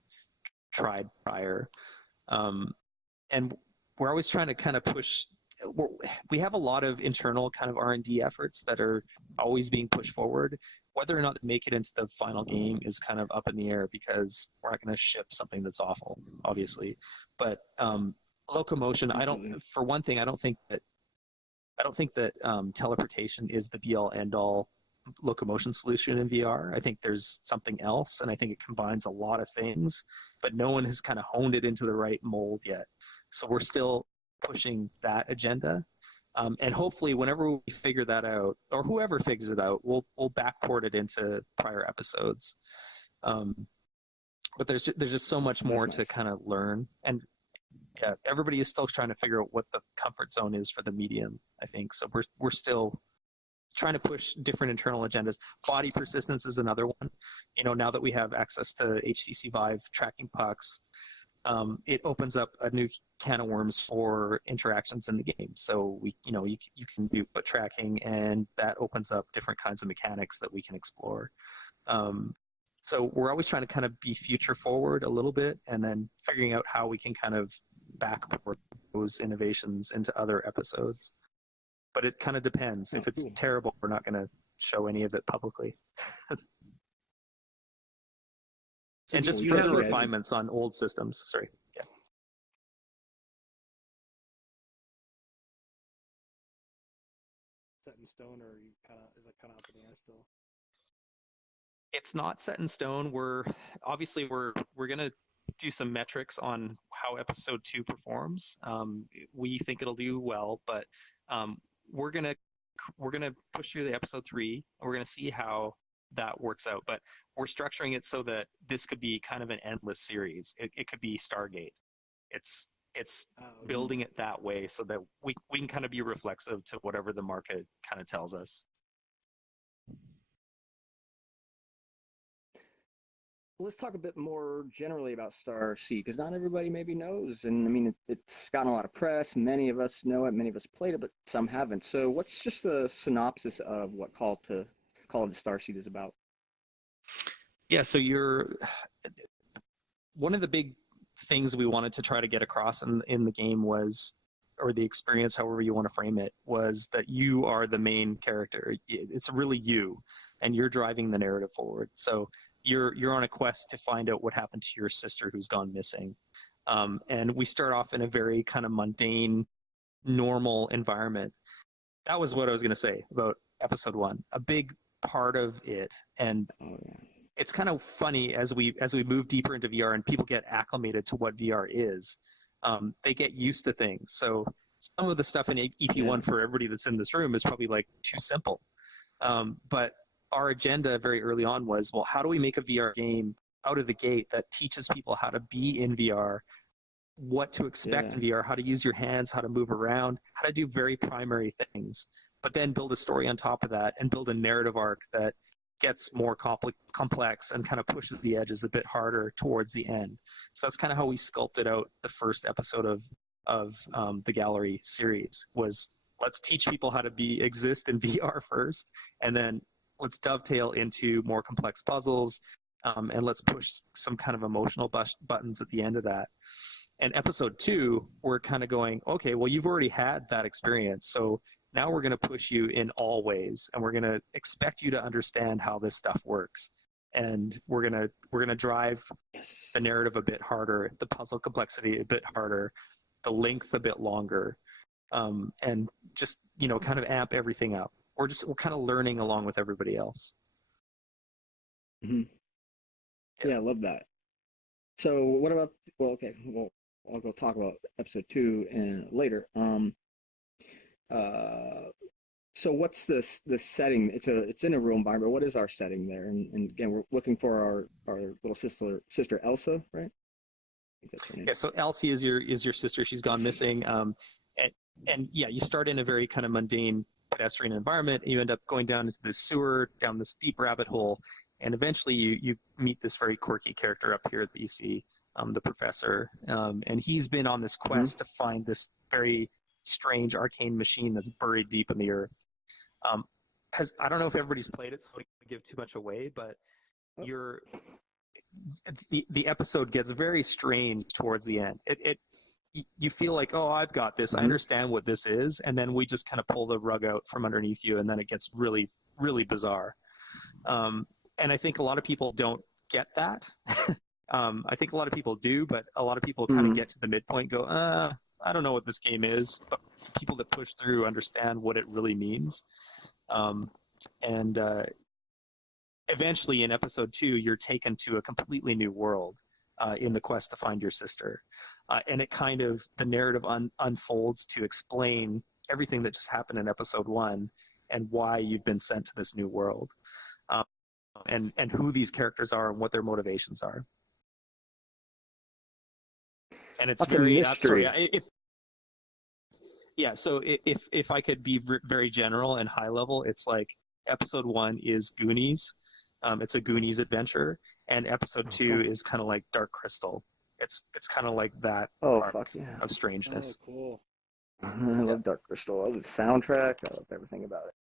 tried prior, and we're always trying to kind of push. We have a lot of internal kind of R&D efforts that are always being pushed forward. Whether or not to make it into the final game is kind of up in the air because we're not going to ship something that's awful, obviously. But locomotion, for one thing, I don't think that teleportation is the be-all, end-all locomotion solution in VR. I think there's something else, and I think it combines a lot of things, but no one has kind of honed it into the right mold yet. So we're still pushing that agenda, and hopefully whenever we figure that out, or whoever figures it out, we'll backport it into prior episodes. But there's just so much more to kind of learn, and yeah, everybody is still trying to figure out what the comfort zone is for the medium, I think. So we're still trying to push different internal agendas. Body persistence is another one. Now that we have access to HTC Vive tracking pucks, it opens up a new can of worms for interactions in the game. So you can do foot tracking, and that opens up different kinds of mechanics that we can explore. So we're always trying to kind of be future forward a little bit, and then figuring out how we can kind of backport those innovations into other episodes. But it kind of depends. If it's terrible, we're not going to show any of it publicly. And just further refinements on old systems. Sorry. Yeah. Set in stone, or is it kind of up in the air still? It's not set in stone. We're going to do some metrics on how episode 2 performs. We think it'll do well, but we're gonna push through the episode 3, and we're gonna see how that works out. But we're structuring it so that this could be kind of an endless series. It could be Stargate. It's building it that way so that we can kind of be reflexive to whatever the market kind of tells us. Let's talk a bit more generally about Starseed, because not everybody maybe knows. And I mean, it's gotten a lot of press. Many of us know it. Many of us played it, but some haven't. So what's just a synopsis of what Call of the Starseed is about? Yeah, so one of the big things we wanted to try to get across in the game was, or the experience, however you want to frame it, was that you are the main character. It's really you, and you're driving the narrative forward. So you're on a quest to find out what happened to your sister who's gone missing. And we start off in a very kind of mundane, normal environment. That was what I was going to say about episode 1. A big part of it, and it's kind of funny as we move deeper into VR and people get acclimated to what VR is. They get used to things. So some of the stuff in EP1 for everybody that's in this room is probably like too simple. But our agenda very early on was, well, how do we make a VR game out of the gate that teaches people how to be in VR, what to expect in VR, how to use your hands, how to move around, how to do very primary things, but then build a story on top of that and build a narrative arc that gets more complex and kind of pushes the edges a bit harder towards the end. So that's kind of how we sculpted out the first episode of the Gallery series, was let's teach people how to exist in VR first, and then let's dovetail into more complex puzzles, and let's push some kind of emotional buttons at the end of that. And episode 2, we're kind of going, okay, well, you've already had that experience, so now we're going to push you in all ways, and we're going to expect you to understand how this stuff works. And we're going to drive the narrative a bit harder, the puzzle complexity a bit harder, the length a bit longer, and just, kind of amp everything up. We're kind of learning along with everybody else. Mm-hmm. Yeah, I love that. So what about? Well, okay. Well, I'll go talk about episode 2 later. So what's the setting? It's in a real environment. What is our setting there? And again, we're looking for our little sister Elsa, right? I think that's her name. Yeah. So Elsie is your sister. She's gone missing. And yeah, you start in a very kind of mundane pedestrian environment. And you end up going down into the sewer, down this deep rabbit hole, and eventually you meet this very quirky character up here that you see, the professor. And he's been on this quest to find this very strange arcane machine that's buried deep in the earth. I don't know if everybody's played it, so I don't want to give too much away, but the episode gets very strange towards the end. You feel like, oh, I've got this. I understand what this is, and then we just kind of pull the rug out from underneath you, and then it gets really, really bizarre. And I think a lot of people don't get that. I think a lot of people do, but a lot of people kind of get to the midpoint and go, I don't know what this game is, but people that push through understand what it really means. And eventually in episode 2, you're taken to a completely new world in the quest to find your sister. And it kind of, the narrative unfolds to explain everything that just happened in episode 1 and why you've been sent to this new world. And who these characters are and what their motivations are. And it's very so if I could be very general and high level, it's like episode 1 is Goonies. It's a Goonies adventure, and episode 2 is kind of like Dark Crystal. It's kind of like that arc of strangeness. Oh, cool. I love Dark Crystal. I love the soundtrack. I love everything about it.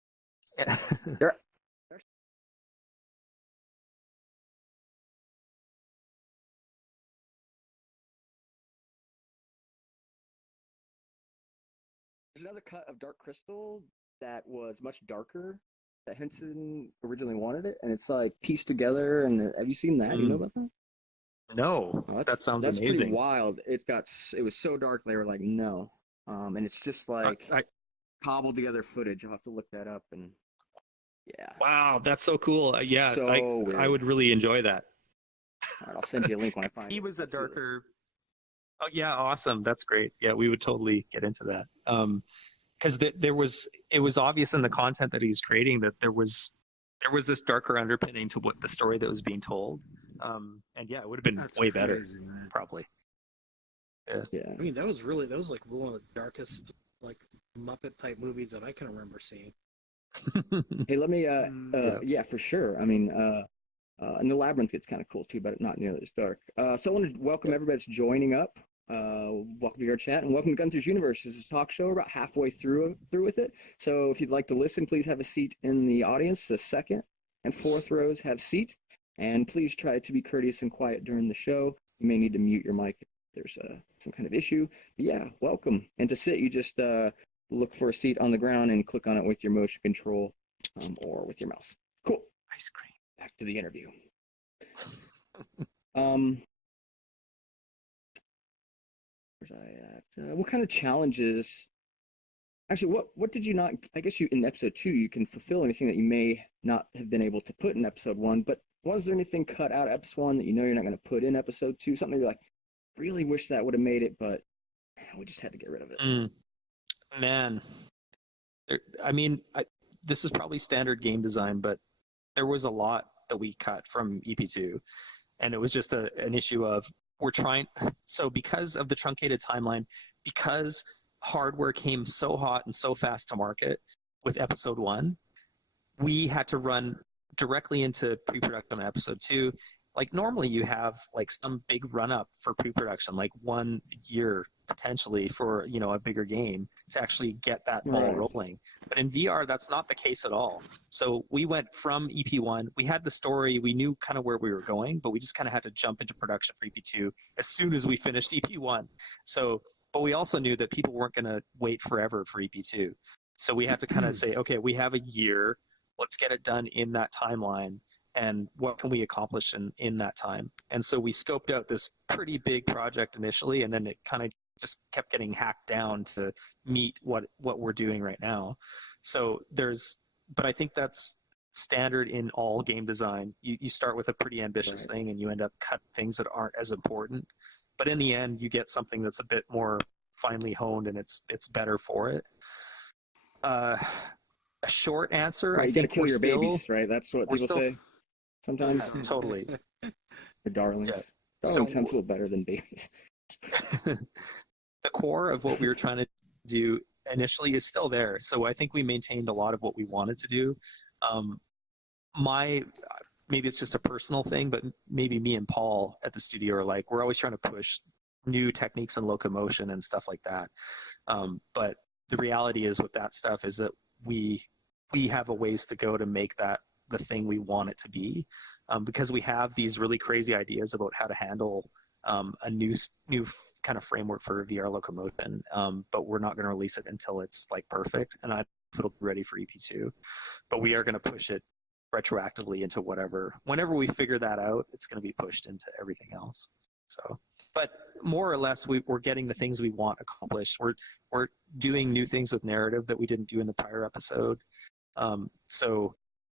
There's another cut of Dark Crystal that was much darker, that Henson originally wanted it, and it's like pieced together. And have you seen that? You know about that? No, that sounds amazing. That's pretty wild. It was so dark they were like, no, and it's just like cobbled together footage. I'll have to look that up. And yeah, wow, that's so cool. Yeah, so I would really enjoy that. All right, I'll send you a link when I find it. He was a darker. Oh yeah, awesome. That's great. Yeah, we would totally get into that. Because it was obvious in the content that he's creating that there was this darker underpinning to what the story that was being told. And yeah, it would have been way better, probably. Yeah. I mean, that was like one of the darkest, like, Muppet type movies that I can remember seeing. Hey, let me yeah, for sure. I mean, and the Labyrinth gets kind of cool too, but not nearly as dark. So I want to welcome everybody that's joining up. Welcome to VRChat and welcome to Gunters Universe. This is a talk show. We're about halfway through with it. So if you'd like to listen, please have a seat in the audience. The second and fourth rows have seat. And please try to be courteous and quiet during the show. You may need to mute your mic if there's some kind of issue. But yeah, welcome. And to sit, you just look for a seat on the ground and click on it with your motion control or with your mouse. Cool. Ice cream. Back to the interview. Where's I at? What kind of challenges? Actually, what did you not? I guess you in episode 2 you can fulfill anything that you may not have been able to put in episode 1. But was there anything cut out of episode 1 that you know you're not going to put in episode 2? Something you're like, really wish that would have made it, but we just had to get rid of it. Man, this is probably standard game design, but there was a lot that we cut from EP2, and it was just an issue of so because of the truncated timeline, because hardware came so hot and so fast to market with episode 1, we had to run directly into pre-production on episode 2. Like normally you have like some big run up for pre-production, like 1 year potentially for, a bigger game to actually get that ball rolling. But in VR, that's not the case at all. So we went from EP1, we had the story, we knew kind of where we were going, but we just kind of had to jump into production for EP2 as soon as we finished EP1. But we also knew that people weren't going to wait forever for EP2. So we had to kind of say, okay, we have a year, let's get it done in that timeline. And what can we accomplish in that time? And so we scoped out this pretty big project initially, and then it kind of just kept getting hacked down to meet what we're doing right now. So but I think that's standard in all game design. You start with a pretty ambitious thing, and you end up cutting things that aren't as important. But in the end, you get something that's a bit more finely honed, and it's better for it. A short answer, I think kill your babies, right? That's what people say. Sometimes. Totally. The darlings. Yeah. Darlings sounds a little better than babies. The core of what we were trying to do initially is still there. So I think we maintained a lot of what we wanted to do. Maybe it's just a personal thing, but maybe me and Paul at the studio are like, we're always trying to push new techniques and locomotion and stuff like that. But the reality is with that stuff is that we have a ways to go to make that the thing we want it to be, because we have these really crazy ideas about how to handle a new kind of framework for VR locomotion, but we're not going to release it until it's like perfect, and I don't know if it'll be ready for EP2, but we are going to push it retroactively into whenever we figure that out, it's going to be pushed into everything else. So, but more or less we're getting the things we want accomplished. We're doing new things with narrative that we didn't do in the prior episode. So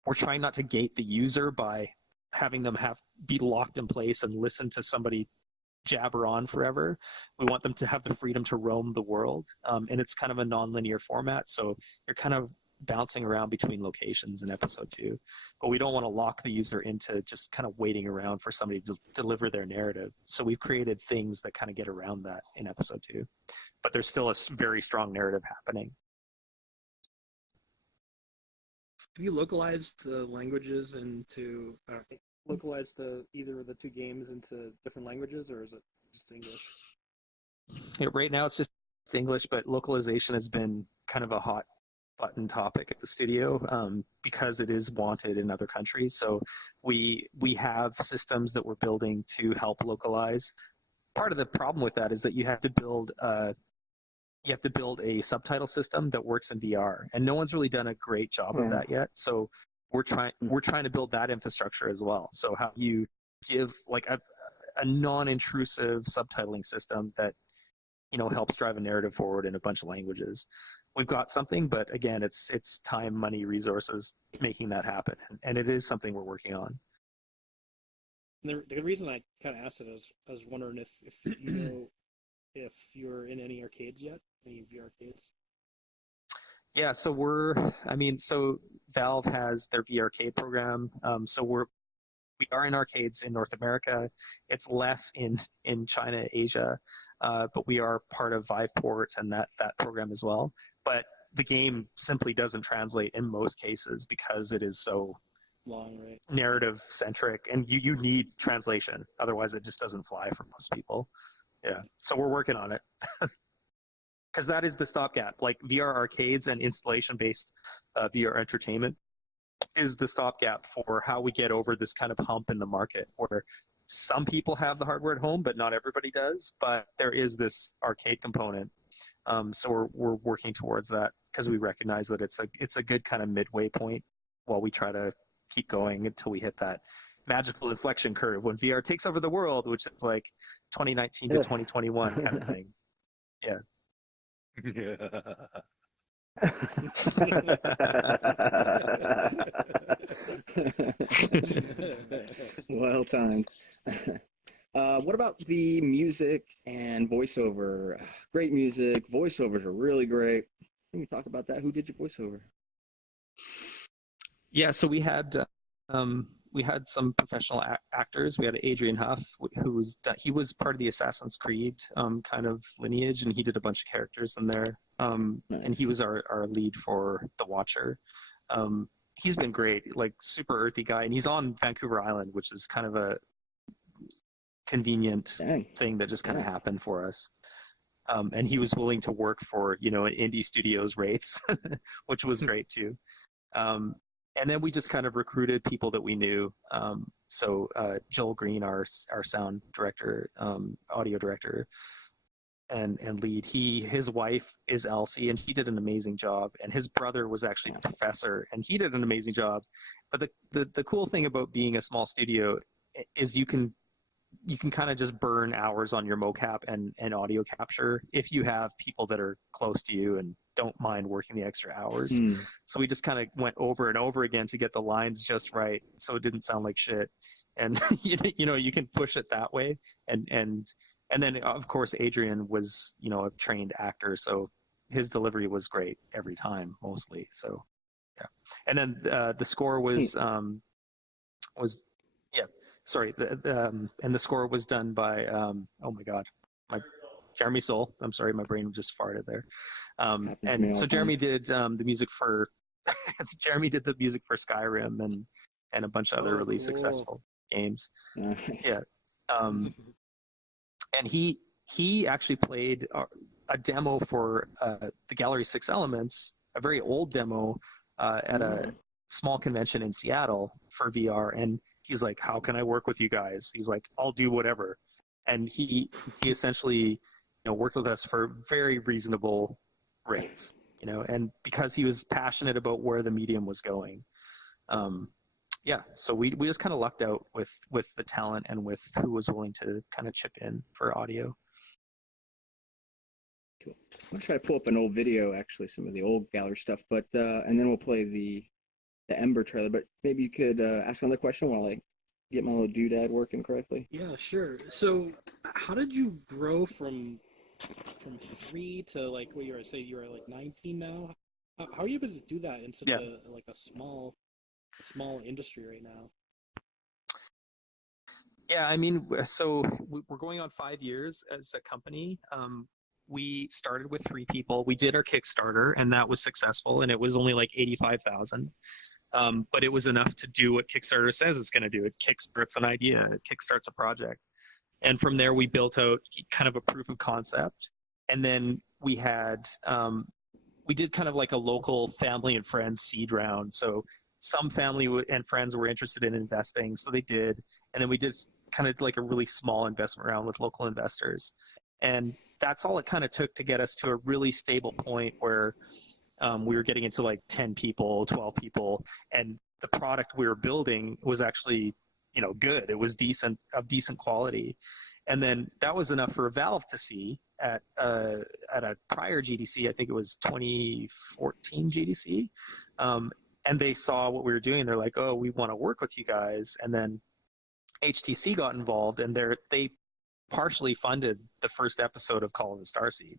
we're trying not to gate the user by having them be locked in place and listen to somebody jabber on forever. We want them to have the freedom to roam the world, and it's kind of a non-linear format, so you're kind of bouncing around between locations in episode 2, but we don't want to lock the user into just kind of waiting around for somebody to deliver their narrative. So we've created things that kind of get around that in episode 2, but there's still a very strong narrative happening. Have you localized the languages into localized either of the 2 games into different languages, or is it just English? Yeah, right now it's just English, but localization has been kind of a hot button topic at the studio, because it is wanted in other countries. So we have systems that we're building to help localize. Part of the problem with that is that you have to build a subtitle system that works in VR, and no one's really done a great job of that yet. So we're trying to build that infrastructure as well. So how you give like a non-intrusive subtitling system that helps drive a narrative forward in a bunch of languages. We've got something, but again, it's time, money, resources making that happen, and it is something we're working on. The reason I kind of asked it is I was wondering if you know if you're in any arcades yet, any VR arcades. Yeah, so so Valve has their VRChat program. So we are in arcades in North America. It's less in China, Asia, but we are part of Viveport and that program as well. But the game simply doesn't translate in most cases because it is so long, right? Narrative centric, and you need translation. Otherwise, it just doesn't fly for most people. Yeah, so we're working on it. Because that is the stopgap. Like VR arcades and installation-based VR entertainment is the stopgap for how we get over this kind of hump in the market where some people have the hardware at home, but not everybody does. But there is this arcade component. So we're working towards that because we recognize that it's a good kind of midway point while we try to keep going until we hit that magical inflection curve when VR takes over the world, which is like 2019 to 2021 kind of thing. Yeah. Well timed. What about the music and voiceover? Great music. Voiceovers are really great. Can we talk about that? Who did your voiceover? Yeah, so we had some professional actors. We had Adrian Huff, he was part of the Assassin's Creed kind of lineage, and he did a bunch of characters in there. Nice. And he was our lead for The Watcher. He's been great, like super earthy guy, and he's on Vancouver Island, which is kind of a convenient thing that just kind of happened for us. And he was willing to work for, indie studios rates, which was great too. And then we just kind of recruited people that we knew. So Joel Green, our sound director, audio director, and lead. His wife is Elsie, and she did an amazing job. And his brother was actually a professor, and he did an amazing job. But the cool thing about being a small studio is you can kind of just burn hours on your mocap and audio capture if you have people that are close to you and don't mind working the extra hours. So we just kind of went over and over again to get the lines just right so it didn't sound like shit. And you can push it that way. And then of course Adrian was, a trained actor, so his delivery was great every time mostly. So yeah. And then the score was sorry, and the score was done by oh my god, Jeremy Soule. I'm sorry, my brain just farted there. And so Jeremy did the music for Jeremy did the music for Skyrim and a bunch of other really successful games. Nice. Yeah. And he actually played a demo for the Gallery 6 Elements, a very old demo at a small convention in Seattle for VR, and he's like, how can I work with you guys? He's like, I'll do whatever. And he essentially, worked with us for very reasonable rates, and because he was passionate about where the medium was going. So we just kind of lucked out with the talent and with who was willing to kind of chip in for audio. Cool. I'm going to try to pull up an old video, actually, some of the old gallery stuff, but and then we'll play the Ember trailer, but maybe you could ask another question while I get my little doodad working correctly. Yeah, sure. So how did you grow from 3 to like what you were saying, you were like 19 now? How are you able to do that in such a small industry right now? Yeah, I mean, so we're going on 5 years as a company. We started with 3 people. We did our Kickstarter, and that was successful, and it was only like $85,000. But it was enough to do what Kickstarter says it's going to do. It kickstarts an idea. It kickstarts a project. And from there, we built out kind of a proof of concept. And then we had, we did kind of like a local family and friends seed round. So some family and friends were interested in investing, so they did. And then we did kind of like a really small investment round with local investors. And that's all it kind of took to get us to a really stable point where we were getting into like 10 people, 12 people, and the product we were building was actually, good. It was of decent quality. And then that was enough for Valve to see at a prior GDC, I think it was 2014 GDC, and they saw what we were doing. They're like, oh, we want to work with you guys. And then HTC got involved, and they partially funded the first episode of Call of the Starseed.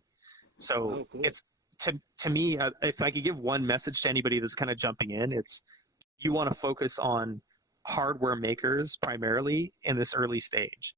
So cool. It's to me, if I could give one message to anybody that's kind of jumping in, it's you want to focus on hardware makers primarily in this early stage.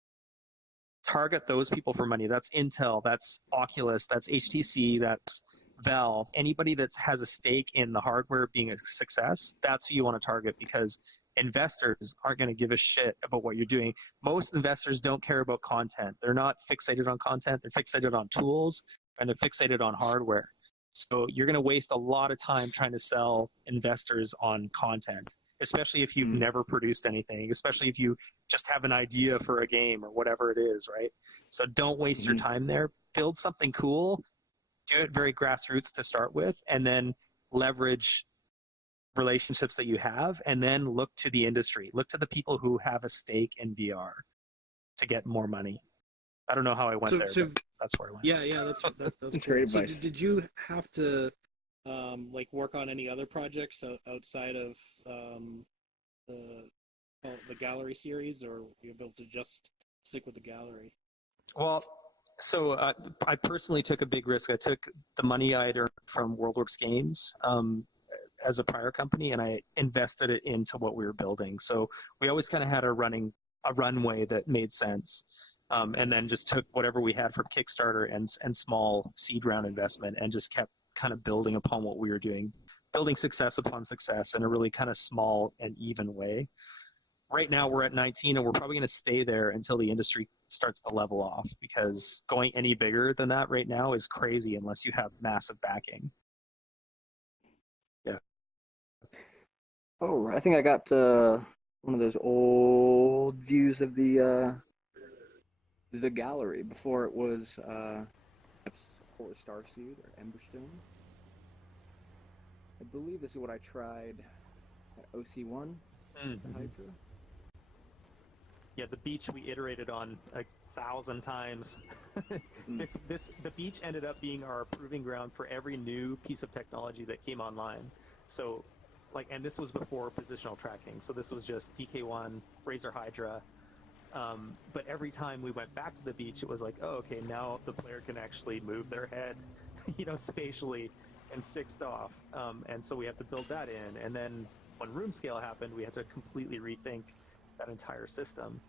Target those people for money. That's Intel, that's Oculus, that's HTC, that's Valve. Anybody that has a stake in the hardware being a success, that's who you want to target, because investors aren't going to give a shit about what you're doing. Most investors don't care about content. They're not fixated on content. They're fixated on tools, and they're fixated on hardware. So you're going to waste a lot of time trying to sell investors on content. especially if you've never produced anything, especially if you just have an idea for a game or whatever it is, right? So don't waste your time there. Build something cool, do it very grassroots to start with, and then leverage relationships that you have, and then look to the industry. Look to the people who have a stake in VR to get more money. I don't know how I went there, but that's where I went. Yeah, that's great. So did you have to like work on any other projects outside of the gallery series, or were you able to just stick with the gallery? Well, so I personally took a big risk. I took the money I had earned from WorldWorks Games as a prior company, and I invested it into what we were building. So we always kind of had a runway that made sense, and then just took whatever we had from Kickstarter and small seed round investment, and just kept kind of building upon what we were doing, building success upon success in a really kind of small and even way. Right now we're at 19, and we're probably going to stay there until the industry starts to level off, because going any bigger than that right now is crazy unless you have massive backing. Yeah. Oh, I think I got one of those old views of the gallery before it was Starseed or Emberstone. I believe this is what I tried at OC1, the Hydra. Yeah, the beach we iterated on 1,000 times. The beach ended up being our proving ground for every new piece of technology that came online. So, and this was before positional tracking. So this was just DK1, Razor Hydra. But every time we went back to the beach, it was like, oh, okay, now the player can actually move their head, spatially and sixed off. And so we have to build that in. And then when room scale happened, we had to completely rethink that entire system.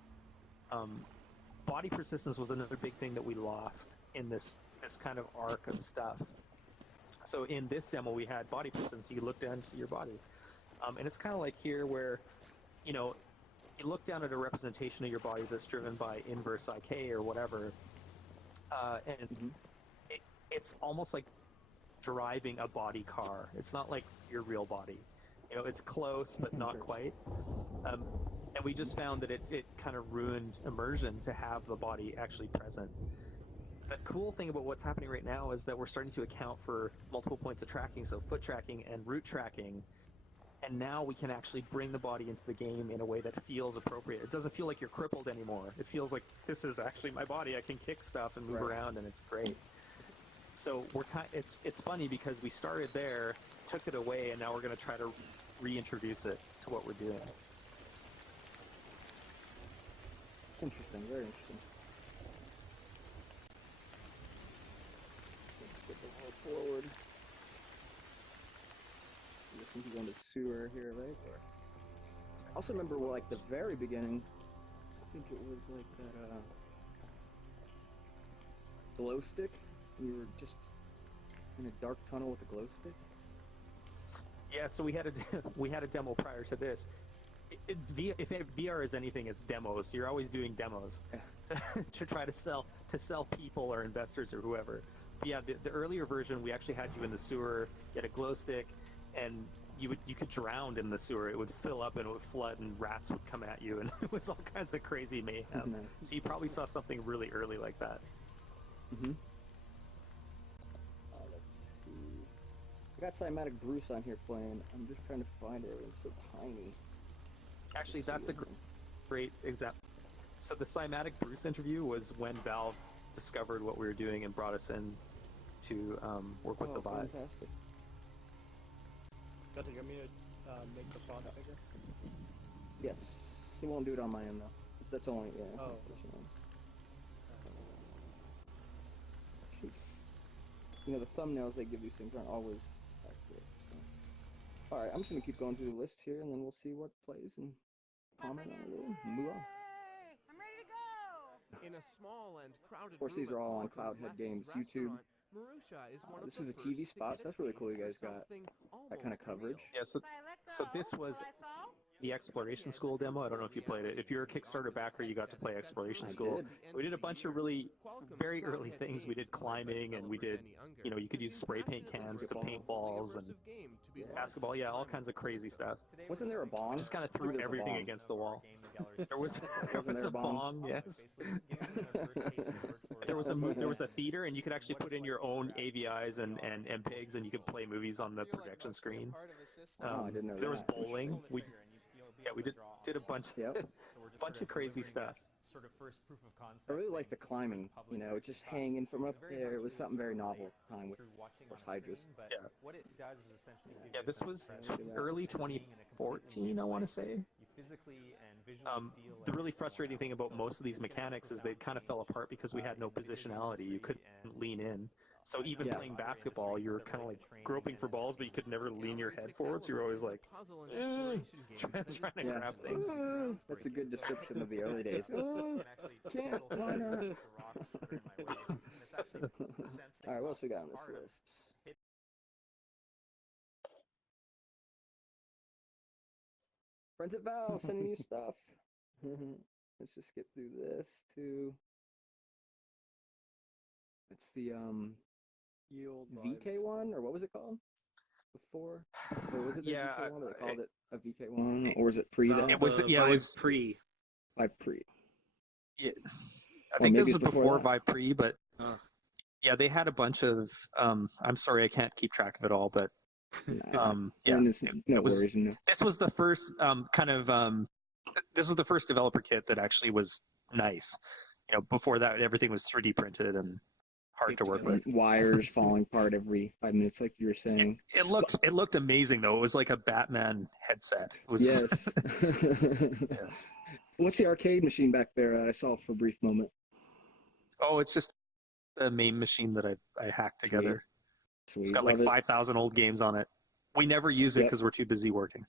Body persistence was another big thing that we lost in this kind of arc of stuff. So in this demo, we had body persistence. You look down and see your body. And it's kind of like here where, you look down at a representation of your body that's driven by inverse IK or whatever, and it's almost like driving a body car. It's not like your real body. It's close, but not quite. And we just found that it kind of ruined immersion to have the body actually present. The cool thing about what's happening right now is that we're starting to account for multiple points of tracking, so foot tracking and root tracking, and now we can actually bring the body into the game in a way that feels appropriate. It doesn't feel like you're crippled anymore. It feels like this is actually my body. I can kick stuff and move around, and it's great. So it's funny because we started there, took it away, and now we're going to try to reintroduce it to what we're doing. Interesting, very interesting. Let's get the wall forward. This one's going to sewer here, right? I also remember, the very beginning, I think it was like that glow stick. We were just in a dark tunnel with a glow stick. Yeah, so we had a demo prior to this. If VR is anything, it's demos. You're always doing demos to try to sell people or investors or whoever. But yeah, the earlier version, we actually had you in the sewer, you had a glow stick, and you could drown in the sewer. It would fill up and it would flood, and rats would come at you, and it was all kinds of crazy mayhem. So you probably saw something really early like that. Let's see. I got Cymatic Bruce on here playing. I'm just trying to find it. It's so tiny. Actually, that's a great example. So the Cymatic Bruce interview was when Valve discovered what we were doing and brought us in to work with the bot. Fantastic. Gunters, you want me to make the bot bigger? Yes. He won't do it on my end, though. That's only, yeah. Oh. The thumbnails they give these things aren't always accurate. So. Alright, I'm just going to keep going through the list here, and then we'll see what plays and comment on it and move on. In a small and crowded of course, these are all on Cloudhead Games YouTube. This was a TV spot. That's really cool you guys got that kind of coverage. Yeah, so this was the Exploration School demo. I don't know if you played it. If you're a Kickstarter backer, you got to play Exploration School. We did a bunch of really very early things. We did climbing, and we did, you know, you could use spray paint cans to paint balls and basketball. Yeah, all kinds of crazy stuff. Wasn't there a bong? Just kind of threw everything against the wall. There was a bong, yes. There was a theater, and you could actually put in your own AVIs and MPEGs, and you could play movies on the projection screen. I didn't know there was that. bowling. We did a bunch of crazy stuff. Sort of first proof of concept. I really like the climbing, you know, just hanging from up there. It was something very novel at the time with Hydras. Yeah. What it does is essentially this was early 2014, I want to say. Physically and visually the really frustrating thing about most of these mechanics is they kind of fell apart because we had no positionality. You couldn't lean in. So even playing basketball, you're kind of like groping for balls, but you could never lean your head forwards. You're always like, trying to grab things. That's a good description of the early days. Can't, why not? Alright, what else we got on this list? Friends at Valve sending you stuff. Let's just skip through this too. It's the VK1, or what was it called before? Or was it the VK1, but they called it a VK1, or was it pre that? It was pre. Vive pre. Yeah, I think this is before Vive pre, but yeah, they had a bunch of. I'm sorry, I can't keep track of it all, but this was the first this was the first developer kit that actually was nice. You know, before that, everything was 3D printed and hard to work with. Wires falling apart every 5 minutes, like you were saying. It looked amazing though. It was like a Batman headset. It was, yes. What's the arcade machine back there? I saw for a brief moment. Oh, it's just the main machine that I hacked together. Sweet. It's got like 5,000 old games on it. We never use it because we're too busy working.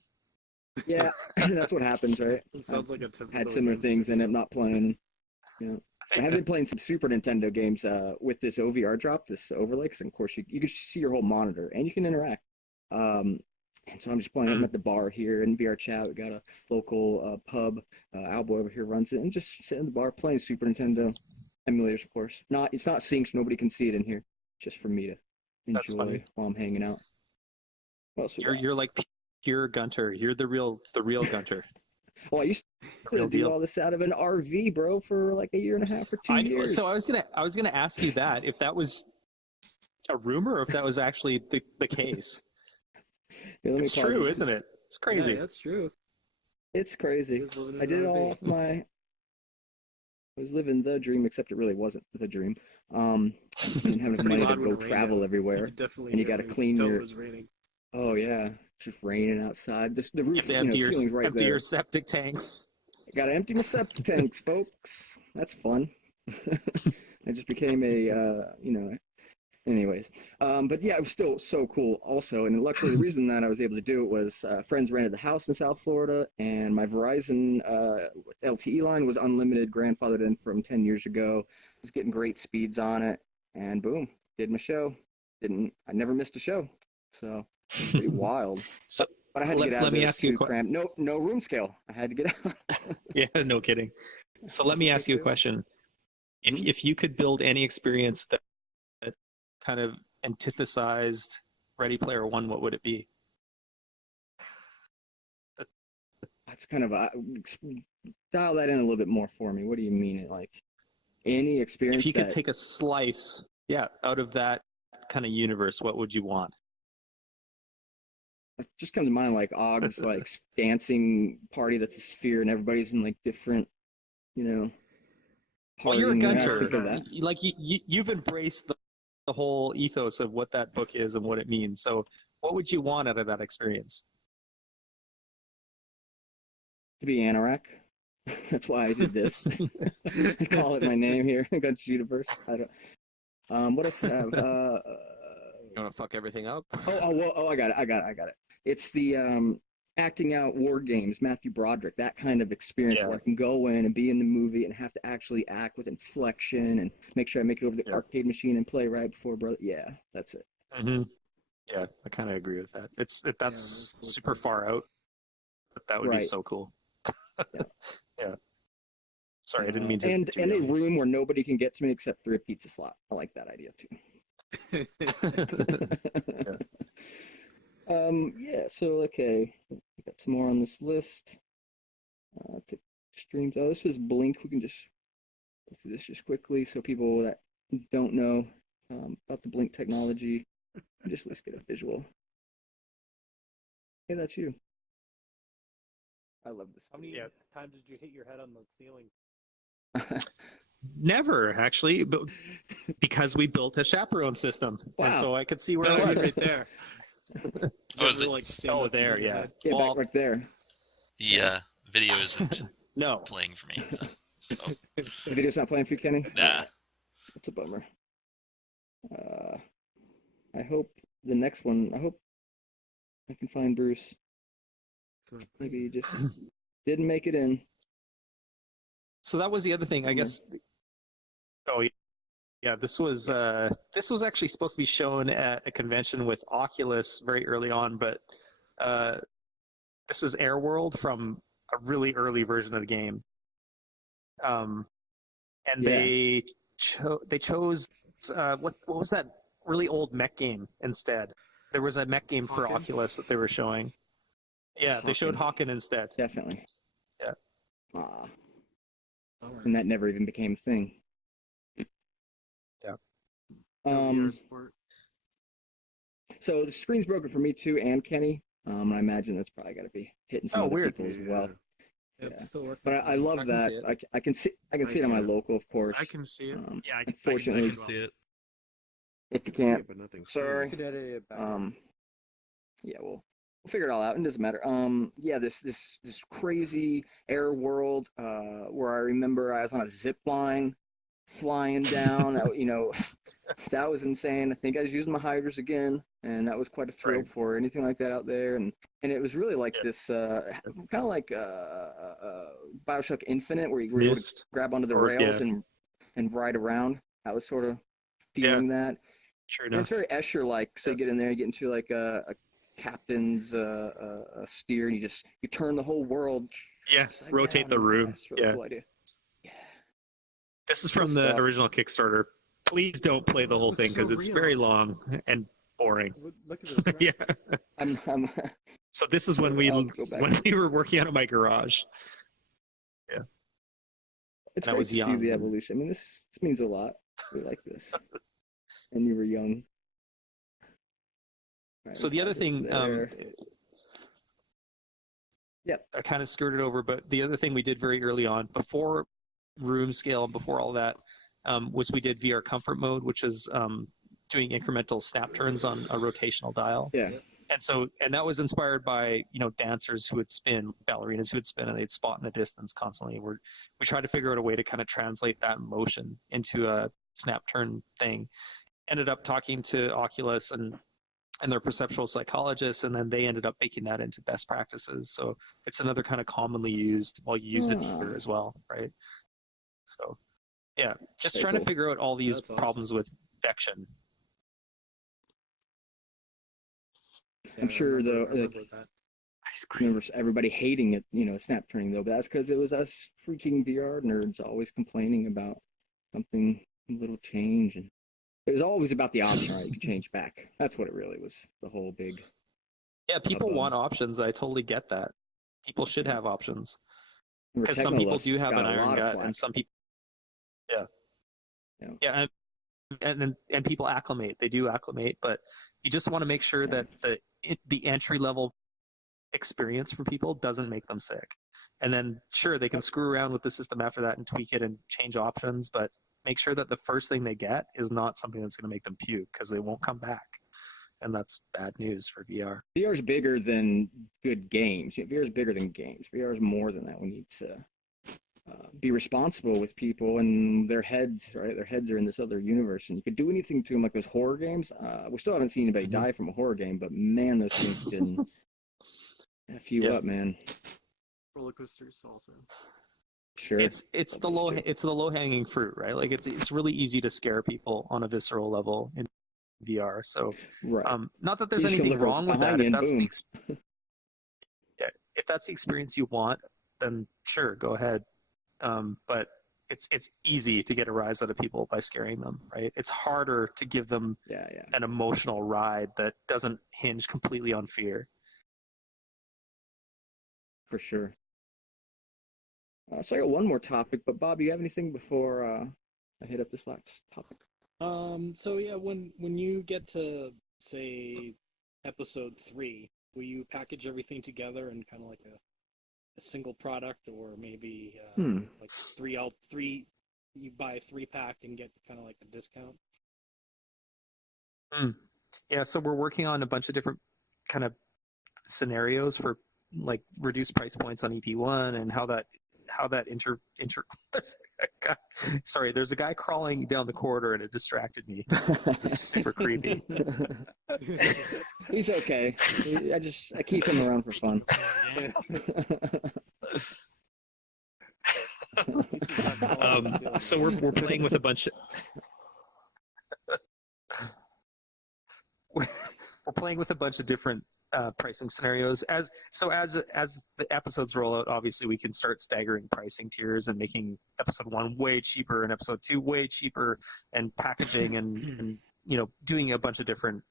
Yeah, that's what happens, right? It sounds like a typical had similar things and I'm not playing. You know, I have been playing some Super Nintendo games with this OVR drop, this overlay, because of course you can see your whole monitor and you can interact. And so I'm just playing. I'm at the bar here in VRChat. We got a local pub. Albo over here runs it, and just sitting in the bar playing Super Nintendo emulators, of course. It's not synced. Nobody can see it in here. Just for me to enjoy while I'm hanging out. You're like pure Gunter. You're the real Gunter. Well, I used to do all this out of an RV, bro, for like a year and a half or 2 years. So I was gonna ask you that if that was a rumor or if that was actually the case. Yeah, it's true, isn't it? It's crazy. Yeah, that's true. It's crazy. I did it all I was living the dream, except it really wasn't the dream. I didn't have enough money to go travel everywhere, and you got to clean your. Oh yeah, just raining outside. The roof, empty your septic tanks. Got to empty my septic tanks, folks. That's fun. I just became a Anyways, but yeah, it was still so cool also, and luckily the reason that I was able to do it was friends rented the house in South Florida, and my Verizon LTE line was unlimited, grandfathered in from 10 years ago. I was getting great speeds on it, and boom, did my show. I never missed a show, so pretty wild. So, but I had to get out. Let me ask you a question. No room scale. I had to get out. Yeah, no kidding. So let me ask you a question. If you could build any experience that kind of antithesized Ready Player One, what would it be? That's kind of dial that in a little bit more for me. What do you mean? Like any experience? If you could take a slice, out of that kind of universe, what would you want? It just comes to mind like Ogg's like dancing party that's a sphere and everybody's in like different, Well, you're a Gunter. Like you've embraced the whole ethos of what that book is and what it means. So what would you want out of that experience? To be Anorak. That's why I did this. I call it my name here. Gunters Universe. I don't. What else do I have? You want to fuck everything up? I got it. It's the acting out war games, Matthew Broderick, that kind of experience where I can go in and be in the movie and have to actually act with inflection and make sure I make it over the arcade machine and play right before brother. Yeah, that's it. Mm-hmm. Yeah, I kind of agree with that. That's super far out. That would be Right. so cool. Yeah. Yeah. Sorry, I didn't mean to. And to a yell. room where nobody can get to me except through a pizza slot. I like that idea too. Yeah. So okay, we got some more on this list. To streams. Oh, this was Blink. We can just go through this just quickly so people that don't know about the Blink technology just let's get a visual. Hey, that's you. I love this. How many times did you hit your head on the ceiling? Never actually, but because we built a chaperone system, and so I could see where it was. Right there. Oh, is it? Like, Oh, there, yeah. Yeah, Well, back there. The video isn't no playing for me. So. Oh. The video's not playing for you, Kenny? Nah. That's a bummer. I hope the next one, I hope I can find Bruce. Maybe he just didn't make it in. So that was the other thing, I guess. Oh, yeah. This was actually supposed to be shown at a convention with Oculus very early on, but this is Airworld from a really early version of the game. And they chose what was that really old mech game instead? There was a mech game for Oculus that they were showing. Yeah, they showed Hawken instead. Definitely. Yeah. And that never even became a thing. Yeah. So the screen's broken for me too, and Kenny. And I imagine that's probably got to be hitting some other people as well. It's still working. But I love that. I can see it on my local, of course. I can see it. Yeah, I unfortunately, can see it. If you can't, but nothing. sorry. Yeah, we'll figure it all out. It doesn't matter. Yeah, this crazy air world where I remember I was on a zip line flying down. That was insane. I think I was using my hydras again, and that was quite a thrill for anything like that out there. And it was really like this kind of like BioShock Infinite, where you were able to grab onto the rails and ride around. I was sort of feeling that. Sure And enough. it's very Escher-like. So you get in there, you get into like a captain's steer, and you turn the whole world. Yeah, rotate the room. Really Yeah. cool idea. This is from the original Kickstarter. Please don't play the whole thing because so it's real. very long and boring. Look at this. Yeah. I'm So this is when we were working out of my garage. Yeah. It's I great was to see young. the evolution. I mean, this means a lot. We like this. And you were young. Right, So the other thing, I kind of skirted over, but the other thing we did very early on, before room scale, before all that, was we did VR comfort mode, which is doing incremental snap turns on a rotational dial. Yeah. And that was inspired by, dancers who would spin, ballerinas who would spin, and they'd spot in the distance constantly. We tried to figure out a way to kind of translate that motion into a snap turn thing. Ended up talking to Oculus and their perceptual psychologists, and then they ended up making that into best practices. So it's another kind of commonly used, well, you use it here as well, right? So, yeah, just Very trying cool. to figure out all these That's awesome. problems with vection. I'm sure though, I remember that. I remember everybody hating it, snap turning though, but that's because it was us freaking VR nerds always complaining about something, a little change, and it was always about the option, right? You could change back. That's what it really was. The whole big. Yeah, people want options. I totally get that. People should have options because some people do have an iron gut, and some people, and people acclimate. They do acclimate, but you just want to make sure that the entry level experience for people doesn't make them sick. And then sure, they can screw around with the system after that and tweak it and change options, but make sure that the first thing they get is not something that's going to make them puke, because they won't come back. And that's bad news for VR. VR is bigger than good games. VR is bigger than games. VR is more than that. We need to be responsible with people and their heads, right? Their heads are in this other universe, and you could do anything to them, like those horror games. We still haven't seen anybody die from a horror game, but man, those things can F you up, man. Roller coasters also. Sure. It's the low hanging fruit, right? Like it's really easy to scare people on a visceral level in VR. So right. Not that there's anything wrong with that. If that's if that's the experience you want, then sure, go ahead. But it's easy to get a rise out of people by scaring them, right? It's harder to give them an emotional ride that doesn't hinge completely on fear. For sure. So I got one more topic, but Bob, you have anything before I hit up this last topic? So yeah, when you get to say episode 3, will you package everything together in kind of like a single product, or maybe like three you buy a 3-pack and get kind of like a discount? Yeah, so we're working on a bunch of different kind of scenarios for like reduced price points on EP1 and how that there's a guy crawling down the corridor and it distracted me. It's super creepy. He's okay. I keep him around for fun. So we're playing with a bunch of we're playing with a bunch of different pricing scenarios. As the episodes roll out, obviously we can start staggering pricing tiers and making episode 1 way cheaper and episode 2 way cheaper, and packaging and doing a bunch of different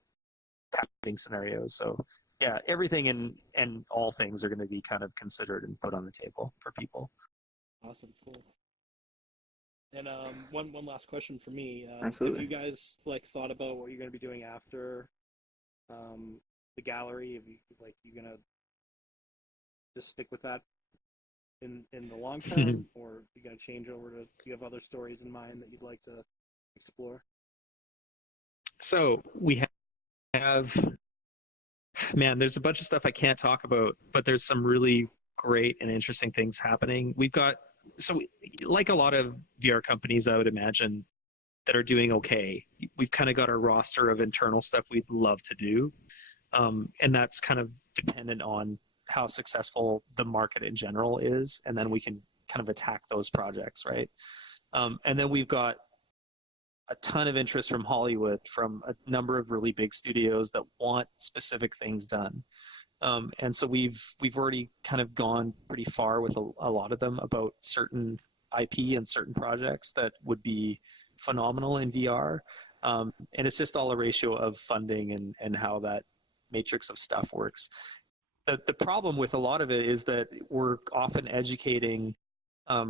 packaging scenarios. So yeah, everything and all things are going to be kind of considered and put on the table for people. Awesome, cool. And one last question for me. Absolutely. Have you guys thought about what you're going to be doing after the gallery? If you gonna just stick with that in the long term, or are you gonna change over to? Do you have other stories in mind that you'd like to explore? So we have, man, there's a bunch of stuff I can't talk about, but there's some really great and interesting things happening. We've got, like a lot of VR companies, I would imagine, that are doing okay, we've kind of got a roster of internal stuff we'd love to do. And that's kind of dependent on how successful the market in general is, and then we can kind of attack those projects, right? And then we've got a ton of interest from Hollywood, from a number of really big studios that want specific things done. And so we've already kind of gone pretty far with a lot of them about certain IP and certain projects that would be phenomenal in VR. And it's just all a ratio of funding and how that matrix of stuff works. The problem with a lot of it is that we're often educating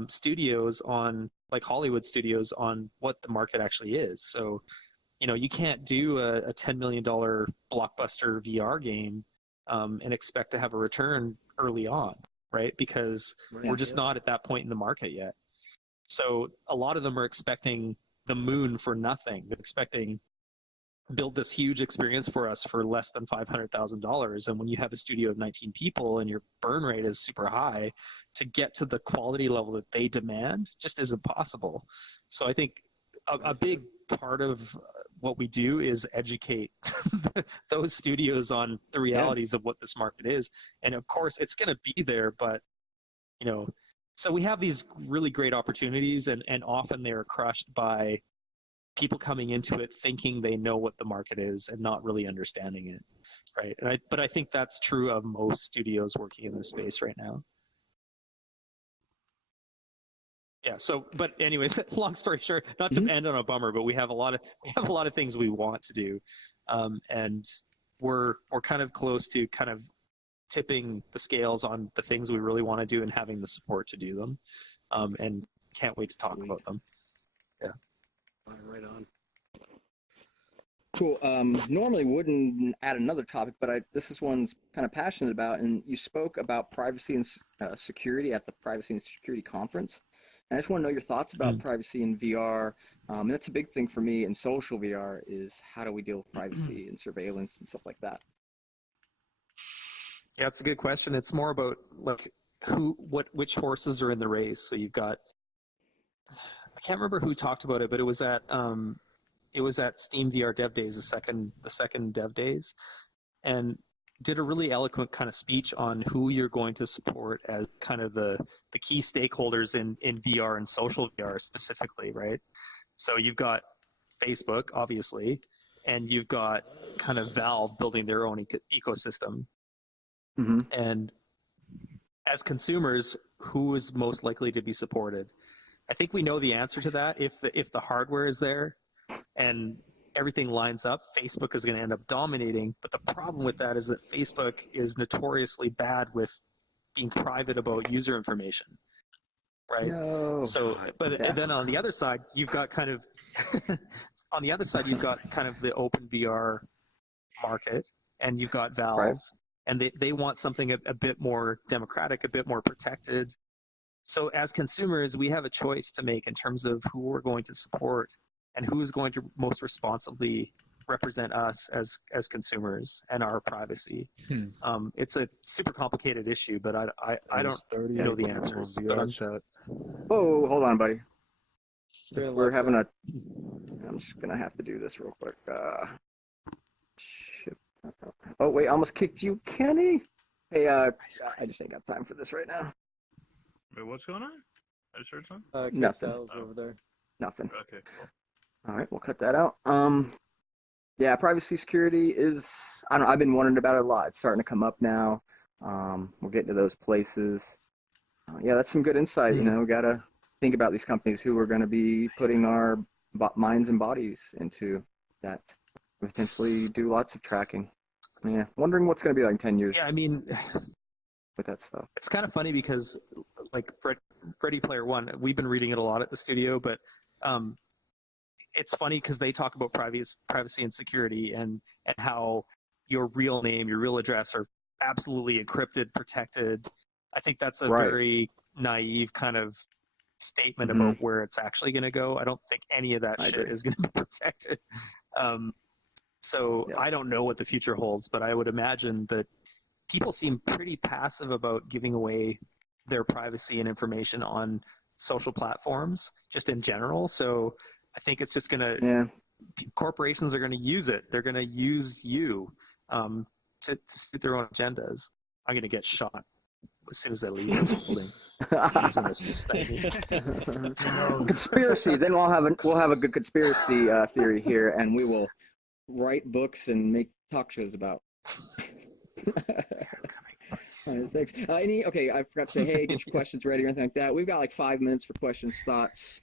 studios on, like Hollywood studios, on what the market actually is. So, you can't do a $10 million blockbuster VR game and expect to have a return early on, right? Because we're just not at that point in the market yet. So a lot of them are expecting the moon for nothing. They're expecting build this huge experience for us for less than $500,000. And when you have a studio of 19 people and your burn rate is super high, to get to the quality level that they demand just isn't possible. So I think a big part of what we do is educate those studios on the realities of what this market is. And of course it's going to be there, but so we have these really great opportunities, and often they're crushed by people coming into it thinking they know what the market is and not really understanding it, right? But I think that's true of most studios working in this space right now. Yeah. So, but anyways, long story short, not to end on a bummer, but we have a lot of things we want to do, and we're kind of close to kind of tipping the scales on the things we really want to do and having the support to do them, and can't wait to talk about them. Yeah. Right on. Cool. Normally wouldn't add another topic, but this is one's kind of passionate about, and you spoke about privacy and security at the Privacy and Security Conference. And I just want to know your thoughts about privacy in VR. And that's a big thing for me in social VR, is how do we deal with privacy and surveillance and stuff like that? Yeah, it's a good question. It's more about which horses are in the race. So you've got, I can't remember who talked about it, but it was at Steam VR Dev Days, the second Dev Days, and did a really eloquent kind of speech on who you're going to support as kind of the key stakeholders in VR and social VR specifically, right? So you've got Facebook, obviously, and you've got kind of Valve building their own ecosystem. And as consumers, who is most likely to be supported? I think we know the answer to that. If the hardware is there and everything lines up, Facebook is going to end up dominating. But the problem with that is that Facebook is notoriously bad with being private about user information, right? No. So, but then on the other side, you've got kind of the open VR market, and you've got Valve, Right. and they want something a bit more democratic, a bit more protected. So as consumers, we have a choice to make in terms of who we're going to support and who is going to most responsibly represent us as consumers and our privacy. It's a super complicated issue, but I don't know the answers. VRChat. Oh, hold on, buddy. We're having a. I'm just gonna have to do this real quick. Oh wait, I almost kicked you, Kenny. Hey, I just ain't got time for this right now. Wait, what's going on? I just heard something. Nothing. over there. Nothing. Okay, cool. All right, we'll cut that out. Yeah, privacy security is. I don't know. I've been wondering about it a lot. It's starting to come up now. We're getting to those places. Yeah, that's some good insight. You know, we gotta think about these companies who are going to be putting our minds and bodies into that. Potentially do lots of tracking. Yeah, wondering what's going to be like in 10 years. Yeah, I mean, with that stuff. It's kind of funny because, like, Ready Player One, we've been reading it a lot at the studio, but it's funny because they talk about privacy and security and how your real name, your real address are absolutely encrypted, protected. I think that's a very naive kind of statement about where it's actually going to go. I don't think any of that shit is going to be protected. I don't know what the future holds, but I would imagine that people seem pretty passive about giving away their privacy and information on social platforms, just in general. So I think it's just going to, corporations are going to use it. They're going to use you to suit their own agendas. I'm going to get shot as soon as I leave this building. Conspiracy. Then we'll have a good conspiracy theory here, and we will write books and make talk shows about. All right, thanks. Okay, I forgot to say, hey, get your questions ready or anything like that. We've got like 5 minutes for questions, thoughts.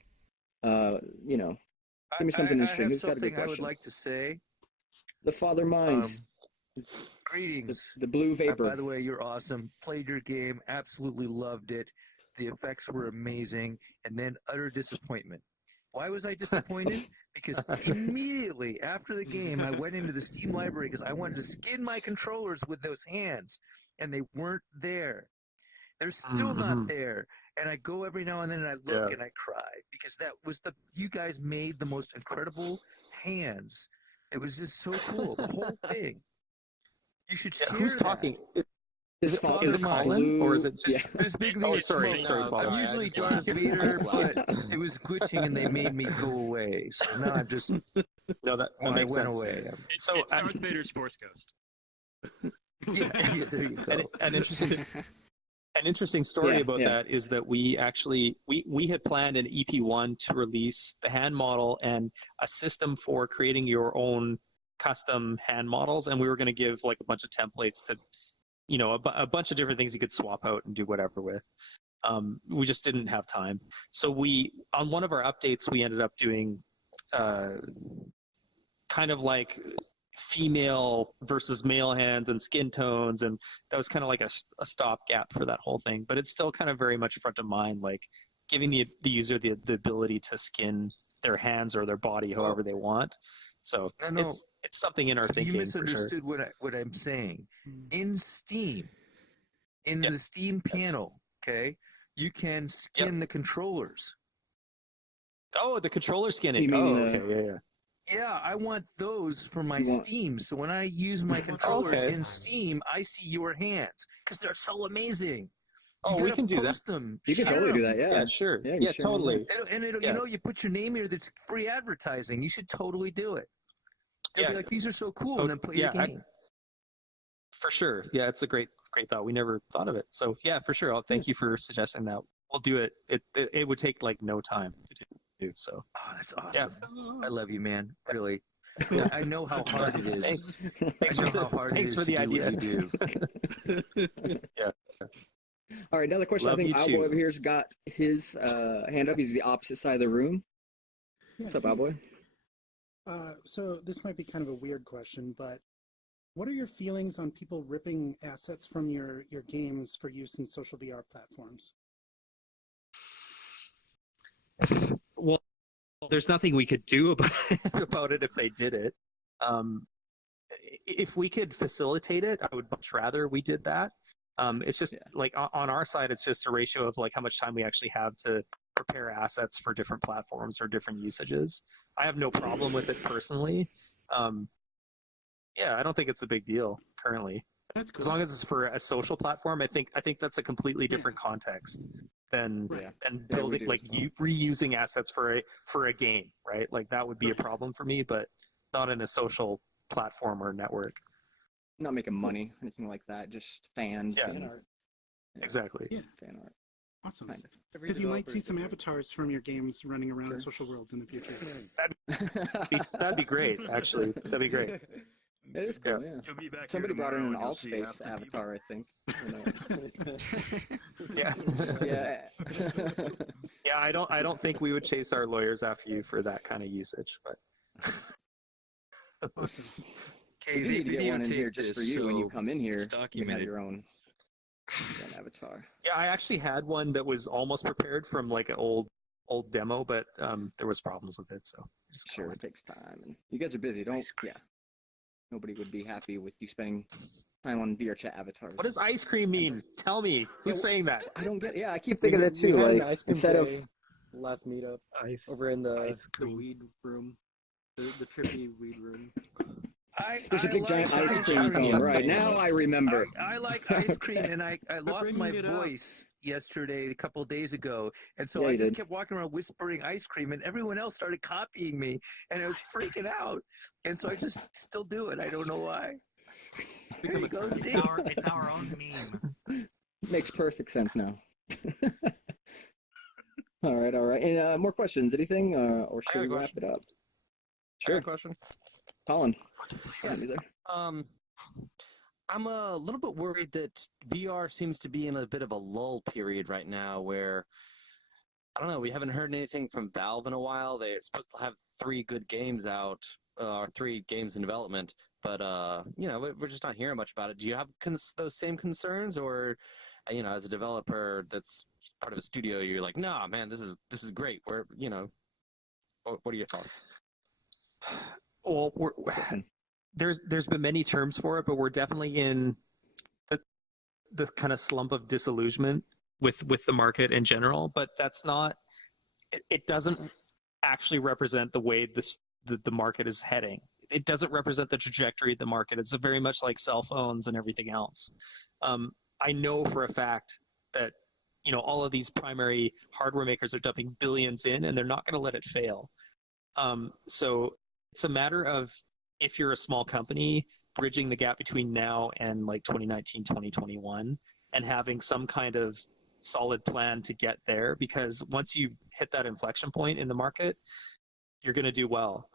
Give me something interesting. I have Who's got a good something I question? would like to say. The Father Mind. Greetings. The Blue Vapor. By the way, you're awesome. Played your game. Absolutely loved it. The effects were amazing. And then utter disappointment. Why was I disappointed? Because immediately after the game, I went into the Steam library because I wanted to skin my controllers with those hands, and they weren't there. They're still not there. And I go every now and then and I look and I cry because that was you guys made the most incredible hands. It was just so cool. The whole thing. You should share Who's that. talking? Is it Colin, or is it just? There's big league sorry, I'm usually Darth Vader, but it was glitching and they made me go away. So now I'm just. No, that makes sense. Away. It's Darth Vader's Force Ghost. Yeah, there you go. An interesting story about that is that we had planned an EP1 to release the hand model and a system for creating your own custom hand models, and we were going to give like a bunch of templates to, a bunch of different things you could swap out and do whatever with. We just didn't have time. So on one of our updates, we ended up doing kind of like female versus male hands and skin tones, and that was kind of like a stopgap for that whole thing. But it's still kind of very much front of mind, like giving the user the ability to skin their hands or their body however they want. So it's something in our thinking. You misunderstood what I'm saying. In Steam, the Steam panel, okay, you can skin the controllers. Oh, the controller skinning. Okay, Yeah, I want those for my Steam. So when I use my controllers in Steam, I see your hands because they're so amazing. We can do that. You can totally do that. Yeah, sure. Yeah, totally. And you put your name here. That's free advertising. You should totally do it. They'll be like, these are so cool, and then play your game. For sure. Yeah, it's a great thought. We never thought of it. So yeah, for sure. Thank you for suggesting that. We'll do it. It would take like no time to do. So. Oh, that's awesome. Yeah. I love you, man. Really. I know how hard it is. Thanks for the idea. What you do. Yeah. All right, another question. Love I think you Owlboy too. over here's got his hand up. He's the opposite side of the room. What's up, Owlboy? So this might be kind of a weird question, but what are your feelings on people ripping assets from your games for use in social VR platforms? Well, there's nothing we could do about it if they did it. If we could facilitate it, I would much rather we did that. It's just like on our side, it's just a ratio of like how much time we actually have to prepare assets for different platforms or different usages. I have no problem with it personally. Yeah, I don't think it's a big deal currently. That's cool. As long as it's for a social platform, I think that's a completely different context than building reusing assets for a game, right? Like that would be a problem for me, but not in a social platform or network. Not making money, anything like that. Just fans. Yeah. Fan art. Yeah. Exactly. Yeah. Fan art. Awesome. Kind of. Because you might see some avatars from your games running around social worlds in the future. That'd be great, actually. That'd be great. It is cool, yeah. You'll be back Somebody here brought in an tomorrow and you'll see alt-space half the people. avatar, I think. Yeah. Yeah. Yeah, I don't think we would chase our lawyers after you for that kind of usage, but Awesome. We Okay, need to get one in here videotaped just for this, you when you so come in here. it's You can have documented. your own avatar. yeah, I actually had one that was almost prepared from like an old demo, but there was problems with it, so I just Sure, it takes time, and you guys are busy. Don't. Yeah. Nobody would be happy with you spending time on VRChat avatars. What does ice cream mean? Tell me. Who's saying that? I don't get. Yeah, I keep thinking that We too. had an Like ice cream instead of day last meetup Ice. over in the The weed room. The trippy weed room. there's a big giant like ice cream cone. Right now, I remember. I like ice cream, and I lost bringing my it up. voice yesterday, a couple of days ago, and so Yeah, I you just did. kept walking around whispering ice cream, and everyone else started copying me, and I was freaking out, and so I just still do it. I don't know why. There you go, see? It's our own meme. Makes perfect sense now. All right. And more questions? Anything, or should we wrap it up? Sure. I got a question. Colin. Yeah, me there. I'm a little bit worried that VR seems to be in a bit of a lull period right now where, I don't know, we haven't heard anything from Valve in a while. They're supposed to have 3 good games out, or 3 games in development, but, we're just not hearing much about it. Do you have those same concerns, or, as a developer that's part of a studio, you're like, nah, man, this is great. What are your thoughts? Well, there's been many terms for it, but we're definitely in the kind of slump of disillusionment with the market in general. But that's not. It doesn't actually represent the way the market is heading. It doesn't represent the trajectory of the market. It's very much like cell phones and everything else. I know for a fact that all of these primary hardware makers are dumping billions in, and they're not going to let it fail. So it's a matter of, if you're a small company, bridging the gap between now and like 2019, 2021, and having some kind of solid plan to get there, because once you hit that inflection point in the market, you're going to do well.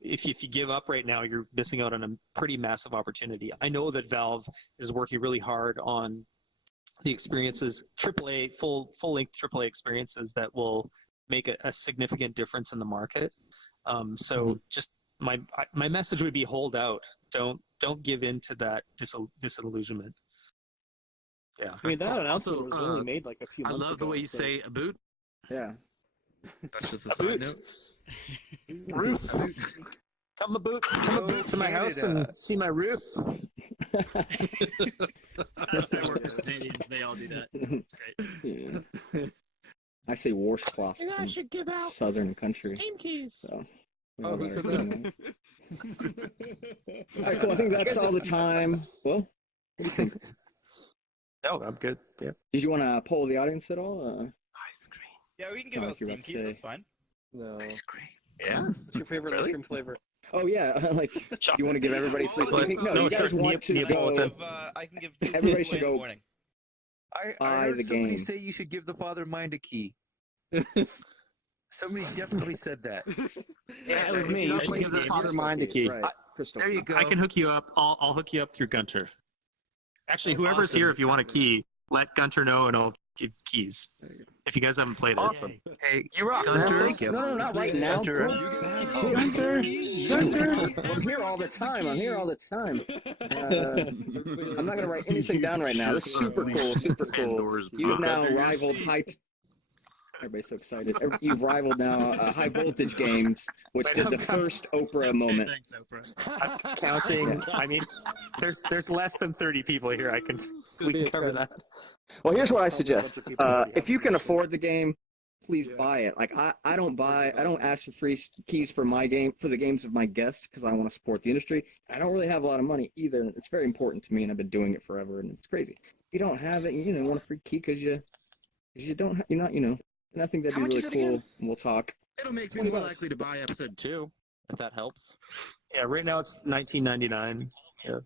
If you give up right now, you're missing out on a pretty massive opportunity. I know that Valve is working really hard on the experiences, AAA, full-length AAA experiences that will make a significant difference in the market. Just my message would be, hold out. Don't give in to that disillusionment. Yeah. I mean, that announcement was only made like a few months ago. I love the way you say a boot. Yeah. That's just a side note. Roof. Come a boot to my house and see my roof. I work with Canadians. They all do that. It's great. Yeah. I say washcloth. You guys should give out Southern country. Steam keys. So, Oh, who said that? All right, cool. I think that's all the time. Well, what do you think? No, I'm good. Yeah. Did you want to poll the audience at all? Ice cream. Yeah, we can give Sound out like you're Steam about to keys. say- That's fine. No. Ice cream. Yeah. What's your favorite ice cream flavor? Oh yeah, like you want to give everybody free Steam Keys? No, you guys want to go. I can give 2 Everybody away should in the go. morning. I Buy heard the somebody game. say you should give the father mind a key. Somebody definitely said that. Yeah, it was If me. you You don't should play give the the father game, mind a key. Right. Crystal. There you go. I can hook you up. I'll hook you up through Gunter. Actually, whoever's Awesome. here, if you want a key, let Gunter know, and I'll give keys. If you guys haven't played it. Awesome. Hey, you're up, Gunter. No, not right now. Gunter. Gunter. I'm here all the time. I'm not gonna write anything down right now. This is super cool. You've now rivaled Everybody's so excited. You've rivaled now High Voltage Games, which did the first Oprah moment. Thanks, Oprah. I'm counting. I mean, there's less than 30 people here. We can cover that. Well, here's what I suggest. If you can afford the game, please buy it. Like I don't ask for free keys for the games of my guests because I want to support the industry. I don't really have a lot of money either. It's very important to me, and I've been doing it forever, and it's crazy. If you don't have it, you want a free key because you don't, you're not, And I think that'd be really cool. And we'll talk. It'll make me more likely to buy episode 2, if that helps. Yeah, right now it's $19.99. Yeah.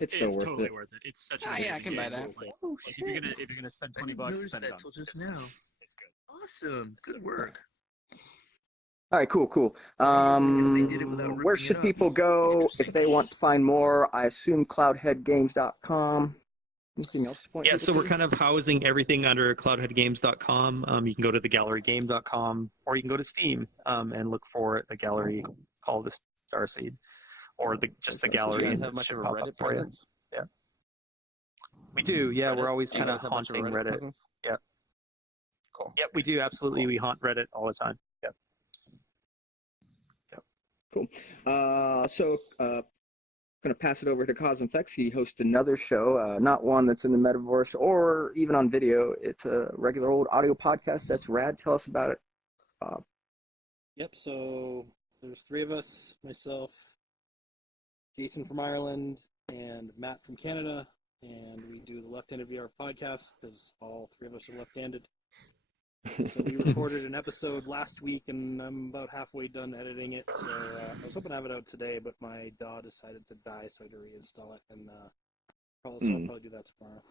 It's so totally worth it. It's such a yeah, I can buy that. Oh If shit! you're gonna spend I $20, didn't notice spend that it on till it. just now. It's good. Awesome. Good work. All right, cool. they did it without Where ripping should it people up. go Interesting. if they want to find more? I assume cloudheadgames.com. Anything else to point Yeah, so people we're to? kind of housing everything under cloudheadgames.com. You can go to thegallerygame.com, or you can go to Steam and look for a gallery called the Starseed, or just the Do gallery. you guys and have it much should of a pop up Reddit for you. presence? Yeah. We do, yeah. Reddit? We're always Do you kind of guys have much of a haunting Reddit Reddit. presence? Yeah. Cool. Yep, we do, absolutely. Cool. We haunt Reddit all the time. Yep. Cool. So going to pass it over to Cause and Effects. He hosts another show, not one that's in the metaverse or even on video. It's a regular old audio podcast. That's rad. Tell us about it. Yep, so there's 3 of us, myself, Jason from Ireland, and Matt from Canada, and we do the Left-Handed VR podcast because all 3 of us are left-handed. So we recorded an episode last week, and I'm about halfway done editing it. So I was hoping to have it out today, but my DAW decided to die, so I had to reinstall it, and I'll probably do that tomorrow.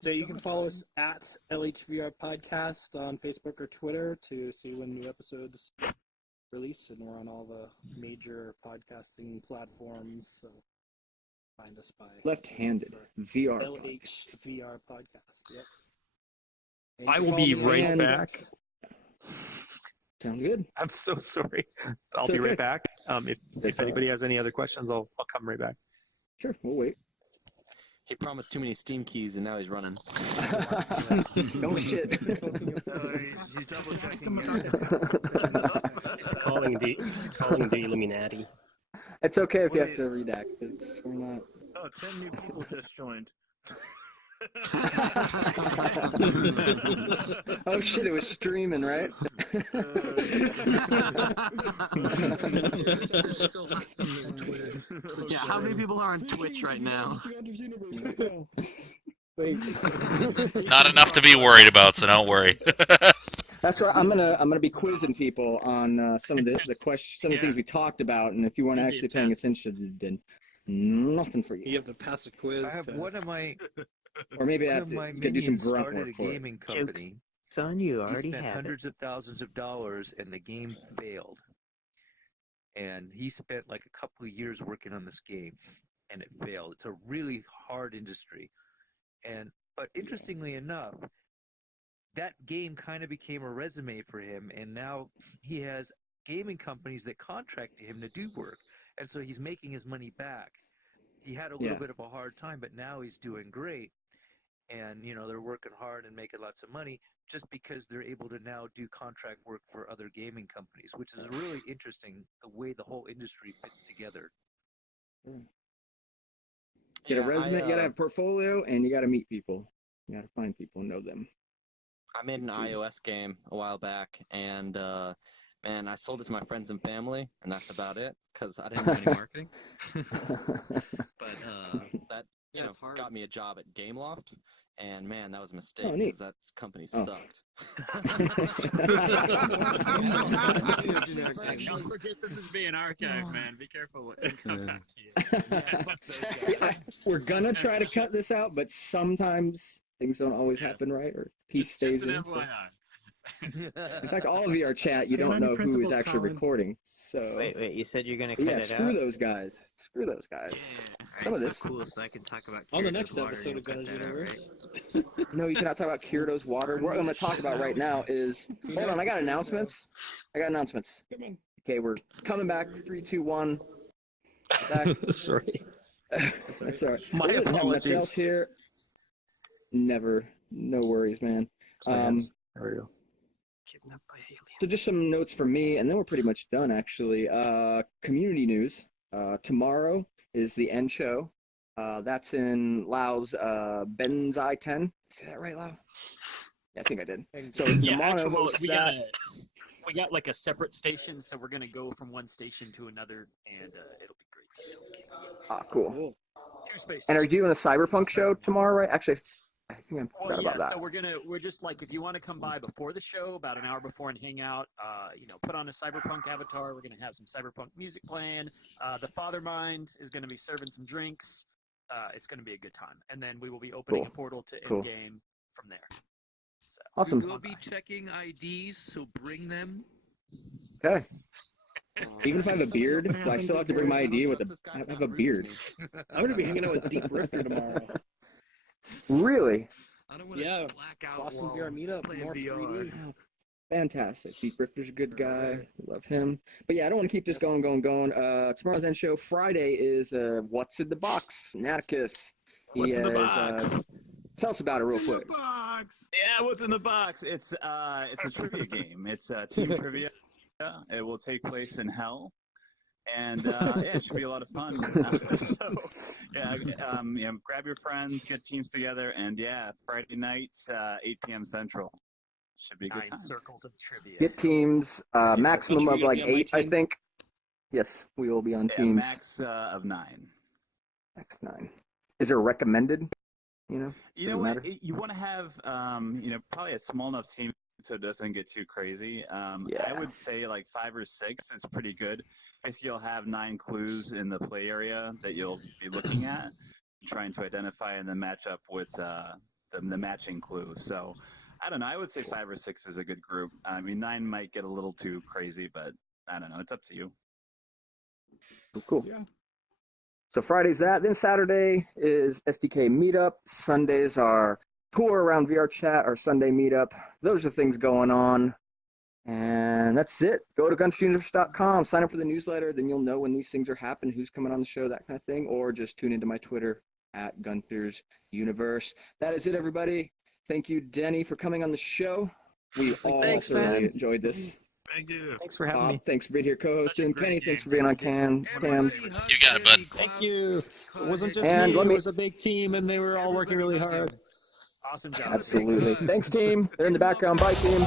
So you can follow us at LHVR Podcast on Facebook or Twitter to see when new episodes release, and we're on all the major podcasting platforms. So find us by Left-Handed VR LHVR Podcast. Yep. And I you will can be follow me right on back. Sounds good. I'm so sorry. I'll It's be okay. right back. If anybody has any other questions, I'll come right back. Sure, we'll wait. He promised too many Steam keys, and now he's running. No shit. He's double checking. It's calling the Illuminati. It's okay if you have to redact. We're not. Oh, 10 new people just joined. Oh shit, it was streaming, right? Yeah, how many people are on Twitch right now? Wait. Not enough to be worried about, so don't worry. That's right. I'm gonna be quizzing people on some of the questions, some of the things we talked about, and if you weren't actually paying attention, then nothing for you. You have to pass a quiz. I have one of my. Or maybe I One have of my to do some minions grunt started work a for it. gaming company. Son, you He already spent have hundreds of thousands of dollars, and the game failed. And he spent like a couple of years working on this game, and it failed. It's a really hard industry, but interestingly enough, that game kind of became a resume for him, and now he has gaming companies that contract him to do work, and so he's making his money back. He had a little bit of a hard time, but now he's doing great. And, they're working hard and making lots of money just because they're able to now do contract work for other gaming companies, which is really interesting, the way the whole industry fits together. Get a resume, you gotta have a portfolio, and you gotta meet people. You gotta find people and know them. I made an iOS game a while back, and man, I sold it to my friends and family, and that's about it, because I didn't do any marketing. But that got me a job at Gameloft, and man, that was a mistake, because that company sucked. Don't forget this is being archived, man. Be careful what comes back to you. We're gonna try to cut this out, but sometimes things don't always happen right, or piece stays Just an in. So. FYI. In fact, all of VRChat, you don't know who is actually recording. So Wait, you said you're gonna But cut yeah, it screw out? those guys. Screw those guys. some of this. Cool, so I can talk about On the Kirito's next water, episode you'll of cut Gunners that out, Universe. right? No, you cannot talk about Kirito's water. What I'm going to talk about right now is... Hold on, I got announcements. Come on. Okay, we're coming back. 3, 2, 1. Back. Sorry. That's all right. My We didn't have much apologies. else here. Never. No worries, man. There we go. Kidnapped by aliens. So just some notes from me, and then we're pretty much done, actually. Community news. Tomorrow is the end show. That's in Lau's Benzai 10. Say that right, Lau? Yeah, I think I did. So Yamano hosts that. We got like a separate station, so we're gonna go from one station to another, and it'll be great. Ah, cool. 2 space And are you stations. doing a cyberpunk show tomorrow, right? Actually, I think I forgot Well, about yeah, that. so we're just like, if you want to come by before the show, about an hour before, and hang out, put on a cyberpunk avatar. We're gonna have some cyberpunk music playing. The Father Mind is gonna be serving some drinks. It's gonna be a good time, and then we will be opening Cool. a portal to Cool. in-game from there. So, Awesome. We will be checking IDs, so bring them. Okay. Even if I have a beard, do I still have to bring my ID with a... I have a beard. I'm gonna be hanging out with Deep Rifter tomorrow. Really? I don't want Yeah, black out Boston while VR meetup, playing more VR. 3D. Fantastic. Deep Rifter's a good guy. Love him. But yeah, I don't want to keep this going. Tomorrow's end show. Friday is What's in the Box? Naticus. What's in the box? Tell us about it real quick. Yeah, what's in the box? It's a trivia game. It's team trivia. It will take place in hell, and yeah, it should be a lot of fun. So yeah, grab your friends, get teams together, and yeah, Friday nights, 8 p.m. Central. Should be a good 9 time. circles of trivia. Get teams. Maximum of like Will you be on my 8, I team? think. Yes, we will be on Yeah, teams. max of 9. Max 9. Is there a recommended? You know Doesn't what? matter? You want to have probably a small enough team so it doesn't get too crazy. I would say like 5 or 6 is pretty good. Basically, you'll have 9 clues in the play area that you'll be looking at, trying to identify and then match up with the matching clues. So I don't know. I would say 5 or 6 is a good group. I mean, 9 might get a little too crazy, but I don't know. It's up to you. Cool. Yeah. So Friday's that. Then Saturday is SDK meetup. Sundays are tour around VRChat, our Sunday meetup. Those are things going on. And that's it. Go to guntersuniverse.com, sign up for the newsletter, then you'll know when these things are happening, who's coming on the show, that kind of thing, or just tune into my Twitter at Gunters Universe. That is it, everybody. Thank you, Denny, for coming on the show. We all thoroughly enjoyed this. Thank you. Thanks for having me. Thanks for being here co-hosting. great Kenny, game. thanks for being on cams. You got it, bud. Thank you. It wasn't just And me. let It me- was a big team, and they were all working really hard. Awesome job. Absolutely. Thanks, team. They're in the background. Bye, team.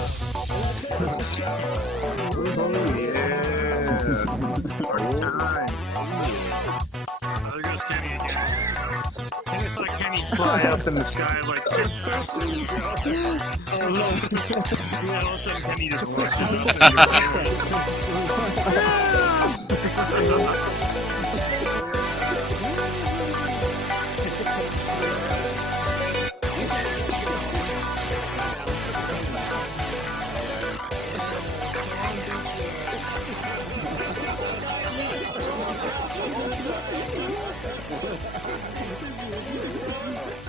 Party time. Oh, there goes Kenny again. I just saw Kenny fly up in the sky like 10 passes. And then all of a sudden Kenny just rushes up and you're Thank you.